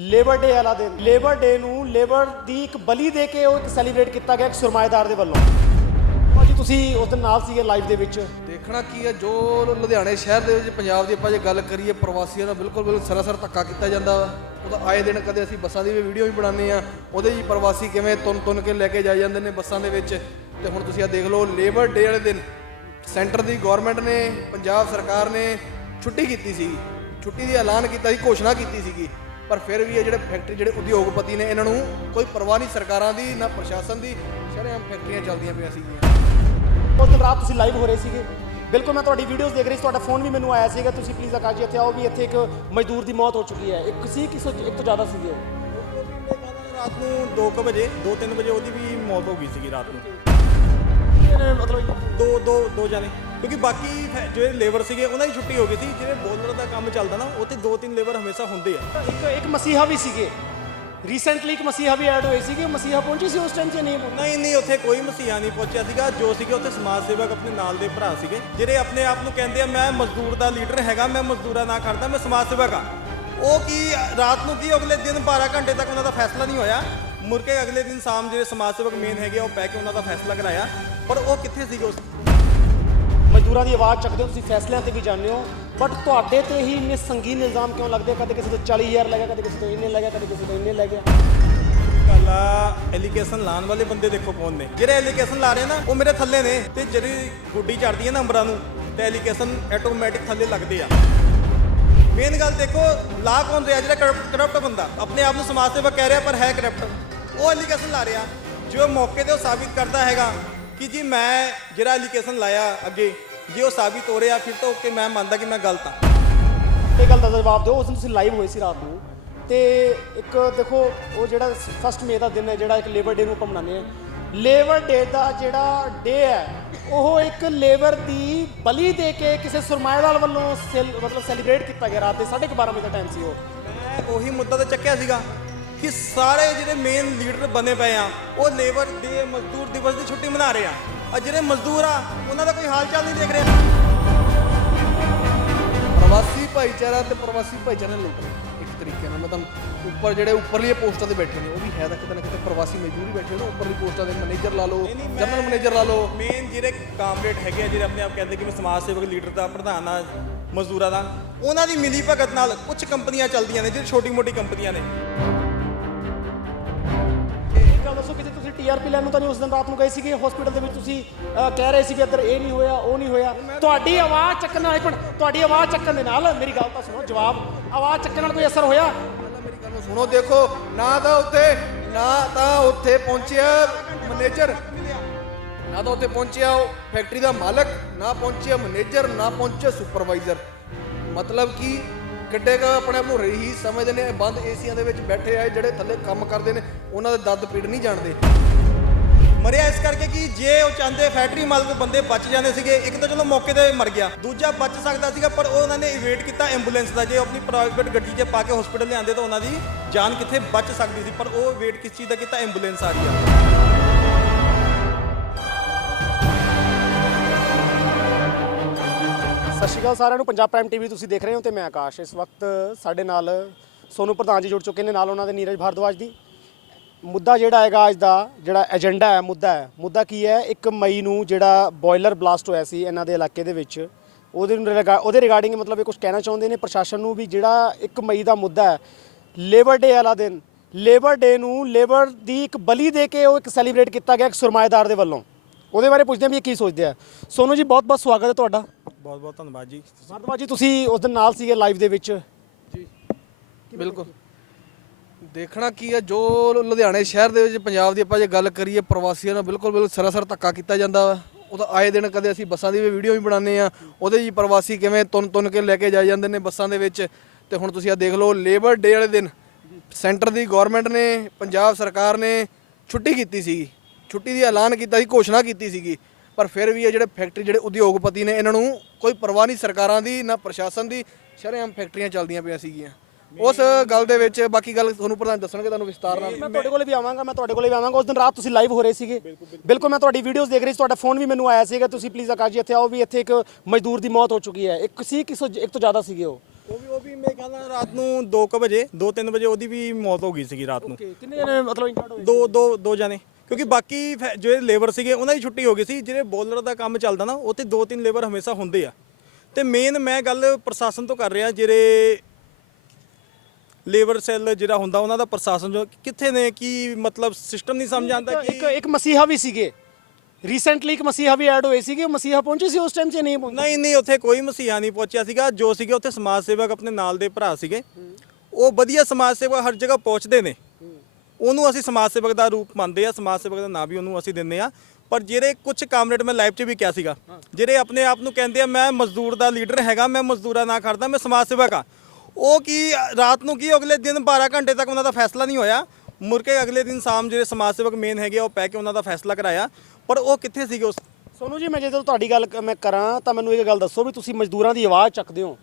Labour ਡੇ ਵਾਲਾ ਦਿਨ। Labour ਡੇ ਨੂੰ ਲੇਬਰ ਦੀ ਇੱਕ ਬਲੀ ਦੇ ਕੇ ਉਹ ਇੱਕ ਸੈਲੀਬ੍ਰੇਟ ਕੀਤਾ ਗਿਆ ਇੱਕ ਸਰਮਾਏਦਾਰ ਦੇ ਵੱਲੋਂ। ਭਾਜੀ ਤੁਸੀਂ ਉਸ ਦਿਨ ਨਾਲ ਸੀਗੇ ਲਾਈਵ ਦੇ ਵਿੱਚ। ਦੇਖਣਾ ਕੀ ਹੈ, ਜੋ ਲੁਧਿਆਣੇ ਸ਼ਹਿਰ ਦੇ ਵਿੱਚ ਪੰਜਾਬ ਦੀ ਆਪਾਂ ਜੇ ਗੱਲ ਕਰੀਏ, ਪ੍ਰਵਾਸੀਆਂ ਦਾ ਬਿਲਕੁਲ ਬਿਲਕੁਲ ਸਰਾਸਰ ਧੱਕਾ ਕੀਤਾ ਜਾਂਦਾ ਵਾ। ਉਹਦਾ ਆਏ ਦਿਨ ਕਦੇ ਅਸੀਂ ਬੱਸਾਂ ਦੀ ਵੀ ਵੀਡੀਓ ਵੀ ਬਣਾਉਂਦੇ ਆ ਉਹਦੇ ਜੀ ਪ੍ਰਵਾਸੀ ਕਿਵੇਂ ਤੁੰਨ ਤੁੰਨ ਕੇ ਲੈ ਕੇ ਜਾਈ ਜਾਂਦੇ ਨੇ ਬੱਸਾਂ ਦੇ ਵਿੱਚ। ਤੇ ਹੁਣ ਤੁਸੀਂ ਆ ਦੇਖ ਲਓ, ਲੇਬਰ ਡੇ ਵਾਲੇ ਦਿਨ ਸੈਂਟਰ ਦੀ ਗਵਰਨਮੈਂਟ ਨੇ, ਪੰਜਾਬ ਸਰਕਾਰ ਨੇ ਛੁੱਟੀ ਕੀਤੀ ਸੀ ਛੁੱਟੀ ਦੀ ਐਲਾਨ ਕੀਤਾ ਸੀ, ਘੋਸ਼ਣਾ ਕੀਤੀ ਸੀਗੀ। ਪਰ ਫਿਰ ਵੀ ਇਹ ਜਿਹੜੇ ਫੈਕਟਰੀ ਜਿਹੜੇ ਉਦਯੋਗਪਤੀ ਨੇ ਇਹਨਾਂ ਨੂੰ ਕੋਈ ਪਰਵਾਹ ਨਹੀਂ ਸਰਕਾਰਾਂ ਦੀ ਨਾ ਪ੍ਰਸ਼ਾਸਨ ਦੀ। ਸ਼ਰੇਆਮ ਫੈਕਟਰੀਆਂ ਚੱਲਦੀਆਂ ਪਈਆਂ ਸੀਗੀਆਂ। ਉਸ ਦਿਨ ਰਾਤ ਤੁਸੀਂ ਲਾਈਵ ਹੋ ਰਹੇ ਸੀਗੇ। ਬਿਲਕੁਲ ਮੈਂ ਤੁਹਾਡੀ ਵੀਡੀਓਜ਼ ਦੇਖ ਰਹੀ ਸੀ ਤੁਹਾਡਾ ਫੋਨ ਵੀ ਮੈਨੂੰ ਆਇਆ ਸੀਗਾ। ਤੁਸੀਂ ਪਲੀਜ਼ ਆਕਾਸ਼ ਜੀ ਇੱਥੇ ਆਓ ਵੀ ਇੱਥੇ ਇੱਕ ਮਜ਼ਦੂਰ ਦੀ ਮੌਤ ਹੋ ਚੁੱਕੀ ਹੈ। ਇੱਕ ਸੀ ਕਿਸੇ ਇੱਕ ਤੋਂ ਜ਼ਿਆਦਾ ਸੀਗੇ ਉਹ। ਰਾਤ ਨੂੰ 2:00 ਵਜੇ 2-3 ਵਜੇ ਉਹਦੀ ਵੀ ਮੌਤ ਹੋ ਗਈ ਸੀਗੀ ਰਾਤ ਨੂੰ। ਮਤਲਬ ਦੋ ਦੋ ਦੋ ਜਾਣੇ। ਕਿਉਂਕਿ ਬਾਕੀ ਜਿਹੜੇ ਲੇਬਰ ਸੀਗੇ ਉਹਨਾਂ ਦੀ ਛੁੱਟੀ ਹੋ ਗਈ ਸੀ। ਜਿਹੜੇ ਬੋਲਰ ਦਾ ਕੰਮ ਚੱਲਦਾ ਨਾ ਉੱਥੇ ਦੋ ਤਿੰਨ ਲੇਬਰ ਹਮੇਸ਼ਾ ਹੁੰਦੇ ਆ। ਇੱਕ ਇੱਕ ਮਸੀਹਾ ਵੀ ਸੀਗੇ। ਰੀਸੈਂਟਲੀ ਇੱਕ ਮਸੀਹਾ ਵੀ ਐਡ ਹੋਏ ਸੀਗੇ ਉਹ ਮਸੀਹਾ ਪਹੁੰਚੀ ਸੀ ਉਸ ਟਾਈਮ ਤੇ ਨਹੀਂ ਪਹੁੰਚੀ? ਨਹੀਂ ਨਹੀਂ ਉੱਥੇ ਕੋਈ ਮਸੀਹਾ ਨਹੀਂ ਪਹੁੰਚਿਆ ਸੀਗਾ। ਜੋ ਸੀਗੇ ਉੱਥੇ ਸਮਾਜ ਸੇਵਕ ਆਪਣੇ ਨਾਲ ਦੇ ਭਰਾ ਸੀਗੇ ਜਿਹੜੇ ਆਪਣੇ ਆਪ ਨੂੰ ਕਹਿੰਦੇ ਆ ਮੈਂ ਮਜ਼ਦੂਰ ਦਾ ਲੀਡਰ ਹੈਗਾ ਮੈਂ ਮਜ਼ਦੂਰਾਂ ਨਾਲ ਖੜਦਾ ਮੈਂ ਸਮਾਜ ਸੇਵਕ ਆ। ਉਹ ਕੀ ਰਾਤ ਨੂੰ ਕੀ ਅਗਲੇ ਦਿਨ 12 ਘੰਟੇ ਤੱਕ ਉਹਨਾਂ ਦਾ ਫੈਸਲਾ ਨਹੀਂ ਹੋਇਆ। ਮੁੜ ਕੇ ਅਗਲੇ ਦਿਨ ਸ਼ਾਮ ਜਿਹੜੇ ਸਮਾਜ ਸੇਵਕ ਮੇਨ ਹੈਗੇ ਉਹ ਬਹਿ ਕੇ ਉਹਨਾਂ ਦਾ ਫੈਸਲਾ ਕਰਾਇਆ। ਪਰ ਉਹ ਕਿੱਥੇ ਸੀਗੇ ਉਸ ਮਜ਼ਦੂਰਾਂ ਦੀ ਆਵਾਜ਼ ਚੱਕਦੇ ਹੋ, ਤੁਸੀਂ ਫੈਸਲਿਆਂ ਤੇ ਵੀ ਜਾਂਦੇ ਹੋ। ਬਟ ਤੁਹਾਡੇ ਤੇ ਹੀ ਇੰਨੇ ਸੰਗੀਨ ਇਲਜ਼ਾਮ ਕਿਉਂ ਲੱਗਦੇ ਆ? ਕਦੇ ਕਿਸੇ ਤੋਂ 40000 ਲੈ ਗਿਆ, ਕਦੇ ਕਿਸੇ ਤੋਂ ਇੰਨੇ ਲੈ ਗਿਆ, ਕਦੇ ਕਿਸੇ ਤੋਂ ਇੰਨੇ ਲੈ ਗਿਆ। ਗੱਲ ਆ ਐਲੀਗੇਸ਼ਨ ਲਾਉਣ ਵਾਲੇ ਬੰਦੇ ਦੇਖੋ ਕੌਣ ਨੇ। ਜਿਹੜੇ ਐਲੀਗੇਸ਼ਨ ਲਾ ਰਹੇ ਨਾ, ਉਹ ਮੇਰੇ ਥੱਲੇ ਨੇ। ਤੇ ਜਿਹੜੀ ਗੁੱਡੀ ਚੜਦੀ ਹੈ ਨਾ ਅੰਬਰਾਂ ਨੂੰ, ਤੇ ਐਲੀਗੇਸ਼ਨ ਆਟੋਮੈਟਿਕ ਥੱਲੇ ਲੱਗਦੇ ਆ। ਮੇਨ ਗੱਲ ਦੇਖੋ ਲਾ ਕੌਣ ਰਿਹਾ? ਜਿਹੜਾ ਕਰਪਟ ਬੰਦਾ। ਆਪਣੇ ਆਪ ਨੂੰ ਸਮਾਜ ਸੇਵਕ ਕਹਿ ਰਿਹਾ, ਪਰ ਹੈ ਕਰਪਟ ਉਹ ਐਲੀਗੇਸ਼ਨ ਲਾ ਰਿਹਾ। ਜੋ ਮੌਕੇ ਤੇ ਉਹ ਸਾਬਿਤ ਕਰਦਾ ਹੈਗਾ ਕਿ ਜੀ ਮੈਂ ਜਿਹੜਾ ਐਲੀਗੇਸ਼ਨ ਲਾਇਆ ਅੱਗੇ ਜੇ ਉਹ ਸਾਬਿਤ ਹੋ ਰਿਹਾ ਫਿਰ ਤਾਂ ਓਕੇ ਮੈਂ ਮੰਨਦਾ ਕਿ ਮੈਂ ਗਲਤ ਹਾਂ। ਇਹ ਗੱਲ ਦਾ ਜਵਾਬ ਦਿਓ ਉਸ ਦਿਨ ਤੁਸੀਂ ਲਾਈਵ ਹੋਏ ਸੀ ਰਾਤ ਨੂੰ। ਤੇ ਇੱਕ ਦੇਖੋ ਉਹ ਜਿਹੜਾ ਫਸਟ ਮੇ ਦਾ ਦਿਨ ਹੈ ਜਿਹੜਾ ਇੱਕ ਲੇਬਰ ਡੇ ਨੂੰ ਆਪਾਂ ਮਨਾਉਂਦੇ ਆ ਲੇਬਰ ਡੇ ਦਾ ਜਿਹੜਾ ਡੇ ਹੈ ਉਹ ਇੱਕ ਲੇਬਰ ਦੀ ਬਲੀ ਦੇ ਕੇ ਕਿਸੇ ਸਰਮਾਏਦਾਰ ਵੱਲੋਂ ਸੈਲ- ਮਤਲਬ ਸੈਲੀਬ੍ਰੇਟ ਕੀਤਾ ਗਿਆ ਰਾਤ ਦੇ 12:30 ਵਜੇ ਦਾ ਟਾਈਮ ਸੀ ਉਹ। ਮੈਂ ਉਹੀ ਮੁੱਦਾ ਤੇ ਚੱਕਿਆ ਸੀਗਾ ਕਿ ਸਾਰੇ ਜਿਹੜੇ ਮੇਨ ਲੀਡਰ ਬਣੇ ਪਏ ਆ ਉਹ ਲੇਬਰ ਦੇ ਮਜ਼ਦੂਰ ਦਿਵਸ ਦੀ ਛੁੱਟੀ ਮਨਾ ਰਹੇ ਆ। ਆ ਜਿਹੜੇ ਮਜ਼ਦੂਰ ਆ ਉਹਨਾਂ ਦਾ ਕੋਈ ਹਾਲ ਚਾਲ ਨਹੀਂ ਦੇਖ ਰਿਹਾ। ਪ੍ਰਵਾਸੀ ਭਾਈਚਾਰਾ ਤੇ ਪ੍ਰਵਾਸੀ ਭਾਈਚਾਰੇ ਲੁੱਟ ਲਿਆ ਇੱਕ ਤਰੀਕੇ ਨਾਲ। ਮੈਂ ਤੁਹਾਨੂੰ ਉੱਪਰ ਜਿਹੜੇ ਉੱਪਰਲੀਆਂ ਪੋਸਟਾਂ ਤੇ ਬੈਠੇ ਨੇ ਉਹ ਵੀ ਹੈ ਤਾਂ ਕਿਤੇ ਨਾ ਕਿਤੇ ਪ੍ਰਵਾਸੀ ਮਜ਼ਦੂਰ ਹੀ ਬੈਠੇ ਨੇ ਉੱਪਰਲੀ ਪੋਸਟਾਂ ਦੇ ਮੈਨੇਜਰ ਲਾ ਲਓ ਜਨਰਲ ਮੈਨੇਜਰ ਲਾ ਲਓ। ਮੇਨ ਜਿਹੜੇ ਕਾਮਰੇਡ ਹੈਗੇ ਆ ਜਿਹੜੇ ਆਪਣੇ ਆਪ ਕਹਿੰਦੇ ਕਿ ਮੈਂ ਸਮਾਜ ਸੇਵਕ ਲੀਡਰ ਦਾ ਪ੍ਰਧਾਨ ਆ ਮਜ਼ਦੂਰਾਂ ਦਾ ਉਹਨਾਂ ਦੀ ਮਿਲੀ ਭਗਤ ਨਾਲ ਕੁਝ ਕੰਪਨੀਆਂ ਚੱਲਦੀਆਂ ਨੇ ਜਿਹੜੇ ਛੋਟੀ ਮੋਟੀ ਕੰਪਨੀਆਂ ਨੇ। ਟੀਆਰਪੀ ਲੈਣ ਨੂੰ ਤਾਂ ਨਹੀਂ ਉਸ ਦਿਨ ਰਾਤ ਨੂੰ ਗਏ ਸੀਗੇ। ਹਸਪੀਟਲ ਦੇ ਵਿੱਚ ਤੁਸੀਂ ਅਹ, ਕਹਿ ਰਹੇ ਸੀ ਵੀ ਇੱਧਰ ਇਹ ਨਹੀਂ ਹੋਇਆ ਉਹ ਨਹੀਂ ਹੋਇਆ। ਤੁਹਾਡੀ ਆਵਾਜ਼ ਚੱਕਣ ਨਾਲ ਇੱਕ ਮਿੰਟ ਤੁਹਾਡੀ ਆਵਾਜ਼ ਚੱਕਣ ਦੇ ਨਾਲ ਮੇਰੀ ਗੱਲ ਤਾਂ ਸੁਣੋ ਜਵਾਬ ਆਵਾਜ਼ ਚੱਕਣ ਨਾਲ ਕੋਈ ਅਸਰ ਹੋਇਆ? ਪਹਿਲਾਂ ਸੁਣੋ ਦੇਖੋ ਨਾ ਤਾਂ ਉੱਥੇ ਨਾ ਤਾਂ ਉੱਥੇ ਪਹੁੰਚਿਆ ਮੈਨੇਜਰ। ਨਾ ਤਾਂ ਉੱਥੇ ਪਹੁੰਚਿਆ ਉਹ ਫੈਕਟਰੀ ਦਾ ਮਾਲਕ ਨਾ ਪਹੁੰਚਿਆ ਮੈਨੇਜਰ ਨਾ ਪਹੁੰਚਿਆ ਸੁਪਰਵਾਈਜ਼ਰ। ਮਤਲਬ ਕਿ ਕਿੱਡੇ ਕ ਆਪਣੇ ਆਪ ਨੂੰ ਰਹੀ ਸਮਝਦੇ ਨੇ ਇਹ ਬੰਦ ਏਸੀਆਂ ਦੇ ਵਿੱਚ ਬੈਠੇ ਆ ਜਿਹੜੇ ਥੱਲੇ ਕੰਮ ਕਰਦੇ ਨੇ, ਉਹਨਾਂ ਦੇ ਦਰਦ ਪੀੜ ਨਹੀਂ ਜਾਣਦੇ। ਮਰਿਆ ਇਸ ਕਰਕੇ ਕਿ ਜੇ ਉਹ ਚਾਹੁੰਦੇ ਫੈਕਟਰੀ ਮਾਲਕ ਬੰਦੇ ਬਚ ਜਾਂਦੇ ਸੀਗੇ, ਇੱਕ ਤਾਂ ਚਲੋ ਮੌਕੇ ਤੇ ਮਰ ਗਿਆ, ਦੂਜਾ ਬਚ ਸਕਦਾ ਸੀਗਾ, ਪਰ ਉਹ ਉਹਨਾਂ ਨੇ ਇਵੇਟ ਕੀਤਾ ਐਂਬੂਲੈਂਸ ਦਾ, ਜੇ ਉਹ ਆਪਣੀ ਪ੍ਰਾਈਵੇਟ ਗੱਡੀ 'ਚ ਪਾ ਕੇ ਹਸਪੀਟਲ ਲਿਆਂਦੇ ਤਾਂ ਉਹਨਾਂ ਦੀ ਜਾਨ ਕਿੱਥੇ ਬਚ ਸਕਦੀ ਸੀ, ਪਰ ਉਹ ਵੇਟ ਕਿਸ ਚੀਜ਼ ਦਾ ਕੀਤਾ, ਐਂਬੂਲੈਂਸ ਆ ਰਹੀ ਆ। ਸਤਿ ਸ਼੍ਰੀ ਅਕਾਲ ਸਾਰਿਆਂ ਨੂੰ, ਪੰਜਾਬ ਪ੍ਰਾਈਮ ਟੀਵੀ ਤੁਸੀਂ ਦੇਖ ਰਹੇ ਹੋ ਤੇ ਮੈਂ ਆਕਾਸ਼। ਇਸ ਵਕਤ ਸਾਡੇ ਨਾਲ ਸੋਨੂ ਪ੍ਰਧਾਨ ਜੀ ਜੁੜ ਚੁੱਕੇ ਨੇ, ਨਾਲ ਉਹਨਾਂ ਦੇ ਨੀਰਜ ਭਾਰਦਵਾਜ ਦੀ ਮੁੱਦਾ ਜਿਹੜਾ ਹੈਗਾ ਅੱਜ ਦਾ, ਜਿਹੜਾ ਏਜੰਡਾ ਹੈ, ਮੁੱਦਾ ਹੈ। ਮੁੱਦਾ ਕੀ ਹੈ 1 ਮਈ ਨੂੰ ਜਿਹੜਾ ਬੋਇਲਰ ਬਲਾਸਟ ਹੋਇਆ ਸੀ ਇਹਨਾਂ ਦੇ ਇਲਾਕੇ ਦੇ ਵਿੱਚ, ਉਹਦੇ ਨੂੰ ਰਿਗਾ- ਉਹਦੇ ਰਿਗਾਰਡਿੰਗ ਮਤਲਬ ਇਹ ਕੁਝ ਕਹਿਣਾ ਚਾਹੁੰਦੇ ਨੇ ਪ੍ਰਸ਼ਾਸਨ ਨੂੰ ਵੀ ਜਿਹੜਾ 1 ਮਈ ਦਾ ਮੁੱਦਾ ਹੈ ਲੇਬਰ ਡੇ ਵਾਲਾ ਦਿਨ। ਲੇਬਰ ਡੇ ਨੂੰ ਲੇਬਰ ਦੀ ਇੱਕ ਬਲੀ ਦੇ ਕੇ ਉਹ ਇੱਕ ਸੈਲੀਬ੍ਰੇਟ ਕੀਤਾ ਗਿਆ ਇੱਕ ਸਰਮਾਏਦਾਰ ਦੇ ਵੱਲੋਂ। ਉਹਦੇ ਬਾਰੇ ਪੁੱਛਦੇ ਹਾਂ ਵੀ ਇਹ ਕੀ ਸੋਚਦੇ ਆ। ਸੋਨੂ ਜੀ ਬਹੁਤ ਬਹੁਤ ਸਵਾਗਤ ਹੈ ਤੁਹਾਡਾ। ਬਹੁਤ ਬਹੁਤ ਧੰਨਵਾਦ ਜੀ। ਮਾਧਵਾ ਜੀ ਤੁਸੀਂ ਉਸ ਦਿਨ ਨਾਲ ਸੀਗੇ ਲਾਈਵ ਦੇ ਵਿੱਚ। ਜੀ। ਬਿਲਕੁਲ। ਦੇਖਣਾ ਕੀ ਹੈ ਜੋ ਲੁਧਿਆਣੇ ਸ਼ਹਿਰ ਦੇ ਵਿੱਚ ਪੰਜਾਬ ਦੀ ਆਪਾਂ ਜੇ ਗੱਲ ਕਰੀਏ ਪ੍ਰਵਾਸੀਆਂ ਨਾਲ ਬਿਲਕੁਲ ਬਿਲਕੁਲ ਸਰਾਸਰ ਧੱਕਾ ਕੀਤਾ ਜਾਂਦਾ ਵਾ। ਉਹਦਾ ਆਏ ਦਿਨ ਕਦੇ ਅਸੀਂ ਬੱਸਾਂ ਦੀ ਵੀ ਵੀਡੀਓ ਵੀ ਬਣਾਉਂਦੇ ਆ ਉਹਦੇ ਜੀ ਪ੍ਰਵਾਸੀ ਕਿਵੇਂ ਤੁੰਨ ਤੁੰਨ ਕੇ ਲੈ ਕੇ ਜਾਈ ਜਾਂਦੇ ਨੇ ਬੱਸਾਂ ਦੇ ਵਿੱਚ। ਤੇ ਹੁਣ ਤੁਸੀਂ ਆ ਦੇਖ ਲਓ ਲੇਬਰ ਡੇ ਵਾਲੇ ਦਿਨ ਸੈਂਟਰ ਦੀ ਗਵਰਨਮੈਂਟ ਨੇ ਪੰਜਾਬ ਸਰਕਾਰ ਨੇ ਛੁੱਟੀ ਕੀਤੀ ਸੀਗੀ। ਛੁੱਟੀ ਦੀ ਐਲਾਨ ਕੀਤਾ ਸੀ ਘੋਸ਼ਣਾ ਕੀਤੀ ਸੀਗੀ। ਪਰ ਫਿਰ ਵੀ ਇਹ ਜਿਹੜੇ ਫੈਕਟਰੀ ਜਿਹੜੇ ਉਦਯੋਗਪਤੀ ਨੇ ਇਹਨਾਂ ਨੂੰ ਕੋਈ ਪਰਵਾਹ ਨਹੀਂ ਸਰਕਾਰਾਂ ਦੀ ਨਾ ਪ੍ਰਸ਼ਾਸਨ ਦੀ ਸ਼ਰੇਆਮ ਫੈਕਟਰੀਆਂ ਚੱਲਦੀਆਂ ਪਈਆਂ ਸੀਗੀਆਂ। ਉਸ ਗੱਲ ਦੇ ਵਿੱਚ ਬਾਕੀ ਗੱਲ ਤੁਹਾਨੂੰ ਪ੍ਰਧਾਨ ਦੱਸਣਗੇ ਤੁਹਾਨੂੰ ਵਿਸਤਾਰ ਨਾਲ। ਮੈਂ ਤੁਹਾਡੇ ਕੋਲੇ ਵੀ ਆਵਾਂਗਾ ਮੈਂ ਤੁਹਾਡੇ ਕੋਲੇ ਵੀ ਆਵਾਂਗਾ। ਉਸ ਦਿਨ ਰਾਤ ਤੁਸੀਂ ਲਾਈਵ ਹੋ ਰਹੇ ਸੀਗੇ। ਬਿਲਕੁਲ ਮੈਂ ਤੁਹਾਡੀ ਵੀਡੀਓਜ਼ ਦੇਖ ਰਹੀ ਸੀ ਤੁਹਾਡਾ ਫੋਨ ਵੀ ਮੈਨੂੰ ਆਇਆ ਸੀਗਾ। ਤੁਸੀਂ ਪਲੀਜ਼ ਆਕਾਸ਼ ਜੀ ਇੱਥੇ ਆਓ ਵੀ ਇੱਥੇ ਇੱਕ ਮਜ਼ਦੂਰ ਦੀ ਮੌਤ ਹੋ ਚੁੱਕੀ ਹੈ। ਇੱਕ ਸੀ ਕਿਸੇ ਇੱਕ ਤੋਂ ਜ਼ਿਆਦਾ ਸੀਗੇ ਉਹ? ਉਹ ਵੀ ਉਹ ਵੀ ਮੇਰੇ ਖਿਆਲ ਨਾਲ ਰਾਤ ਨੂੰ 2:00 ਵਜੇ 2-3 ਵਜੇ ਉਹਦੀ ਵੀ ਮੌਤ ਹੋ ਗਈ ਸੀਗੀ ਰਾਤ ਨੂੰ। ਓਕੇ ਕਿੰਨੇ ਜਣੇ ਮਤਲਬ ਇੰਜਰਡ ਹੋਏ ਦੋ ਦੋ ਦੋ ਜਣੇ। ਕਿਉਂਕਿ ਬਾਕੀ ਫੈ- ਜਿਹੜੇ ਲੇਬਰ ਸੀਗੇ ਉਹਨਾਂ ਦੀ ਛੁੱਟੀ ਹੋ ਗਈ ਸੀ। ਜਿਹੜੇ ਬੋਲਰ ਦਾ ਕੰਮ ਚੱਲਦਾ ਨਾ ਉੱਥੇ ਦੋ ਤਿੰਨ ਲੇਬਰ ਹਮੇਸ਼ਾ ਹੁੰਦੇ ਆ। ਤੇ ਮੇਨ ਮੈਂ ਗੱਲ ਪ੍ਰਸ਼ਾਸਨ ਤੋਂ ਕਰ ਰਿਹਾ ਜਿਹੜੇ ਲੇਬਰ ਸੈੱਲ ਜਿਹੜਾ ਹੁੰਦਾ ਉਹਨਾਂ ਦਾ ਪ੍ਰਸ਼ਾਸਨ ਜੋ ਕਿੱਥੇ ਨੇ? ਕੀ ਮਤਲਬ ਸਿਸਟਮ ਨਹੀਂ ਸਮਝ ਆਉਂਦਾ ਇੱਕ ਕਿ ਇੱਕ ਮਸੀਹਾ ਵੀ ਸੀਗੇ। ਰੀਸੈਂਟਲੀ ਇੱਕ ਮਸੀਹਾ ਵੀ ਐਡ ਹੋਏ ਸੀਗੇ ਉਹ ਮਸੀਹਾ ਪਹੁੰਚੇ ਸੀ ਉਸ ਟਾਈਮ 'ਚ ਨਹੀਂ ਪਹੁੰਚੇ? ਨਹੀਂ ਨਹੀਂ ਉੱਥੇ ਕੋਈ ਮਸੀਹਾ ਨਹੀਂ ਪਹੁੰਚਿਆ ਸੀਗਾ। ਜੋ ਸੀਗੇ ਉੱਥੇ ਸਮਾਜ ਸੇਵਕ ਆਪਣੇ ਨਾਲ ਦੇ ਭਰਾ ਸੀਗੇ। ਉਹ ਵਧੀਆ ਸਮਾਜ ਸੇਵਕ ਹਰ ਜਗ੍ਹਾ ਪਹੁੰਚਦੇ ਨੇ। ਉਹਨੂੰ ਅਸੀਂ ਸਮਾਜ ਸੇਵਕ ਦਾ ਰੂਪ ਮੰਨਦੇ ਆ ਸਮਾਜ ਸੇਵਕ ਦਾ ਨਾਂ ਵੀ ਉਹਨੂੰ ਅਸੀਂ ਦਿੰਦੇ ਆ ਪਰ ਜਿਹੜੇ ਕੁਝ ਕਾਮਰੇਡ ਮੈਂ ਲਾਈਵ 'ਚ ਵੀ ਕਿਹਾ ਸੀਗਾ ਜਿਹੜੇ ਆਪਣੇ ਆਪ ਨੂੰ ਕਹਿੰਦੇ ਆ ਮੈਂ ਮਜ਼ਦੂਰ ਦਾ ਲੀਡਰ ਹੈਗਾ ਮੈਂ ਮਜ਼ਦੂਰਾਂ ਨਾਲ ਖੜਦਾ ਮੈਂ ਸਮਾਜ ਸੇਵਕ ਆ ਉਹ ਕੀ ਰਾਤ ਨੂੰ ਕੀ ਅਗਲੇ ਦਿਨ 12 ਘੰਟੇ ਤੱਕ ਉਹਨਾਂ ਦਾ ਫੈਸਲਾ ਨਹੀਂ ਹੋਇਆ? ਮੁੜ ਕੇ ਅਗਲੇ ਦਿਨ ਸ਼ਾਮ ਜਿਹੜੇ ਸਮਾਜ ਸੇਵਕ ਮੇਨ ਹੈਗੇ ਉਹ ਪੈ ਕੇ ਉਹਨਾਂ ਦਾ ਫੈਸਲਾ ਕਰਾਇਆ। ਪਰ ਉਹ ਕਿੱਥੇ ਸੀਗੇ ਉਸ? ਸੋਨੂ ਜੀ ਮੈਂ ਜਦੋਂ ਤੁਹਾਡੀ ਗੱਲ ਮੈਂ ਕਰਾਂ ਤਾਂ ਮੈਨੂੰ ਇਹ ਗੱਲ ਦੱਸੋ ਵੀ ਤੁਸੀਂ ਮਜ਼ਦੂਰਾਂ ਦੀ ਆਵਾਜ਼ ਚੱਕਦੇ ਹੋ।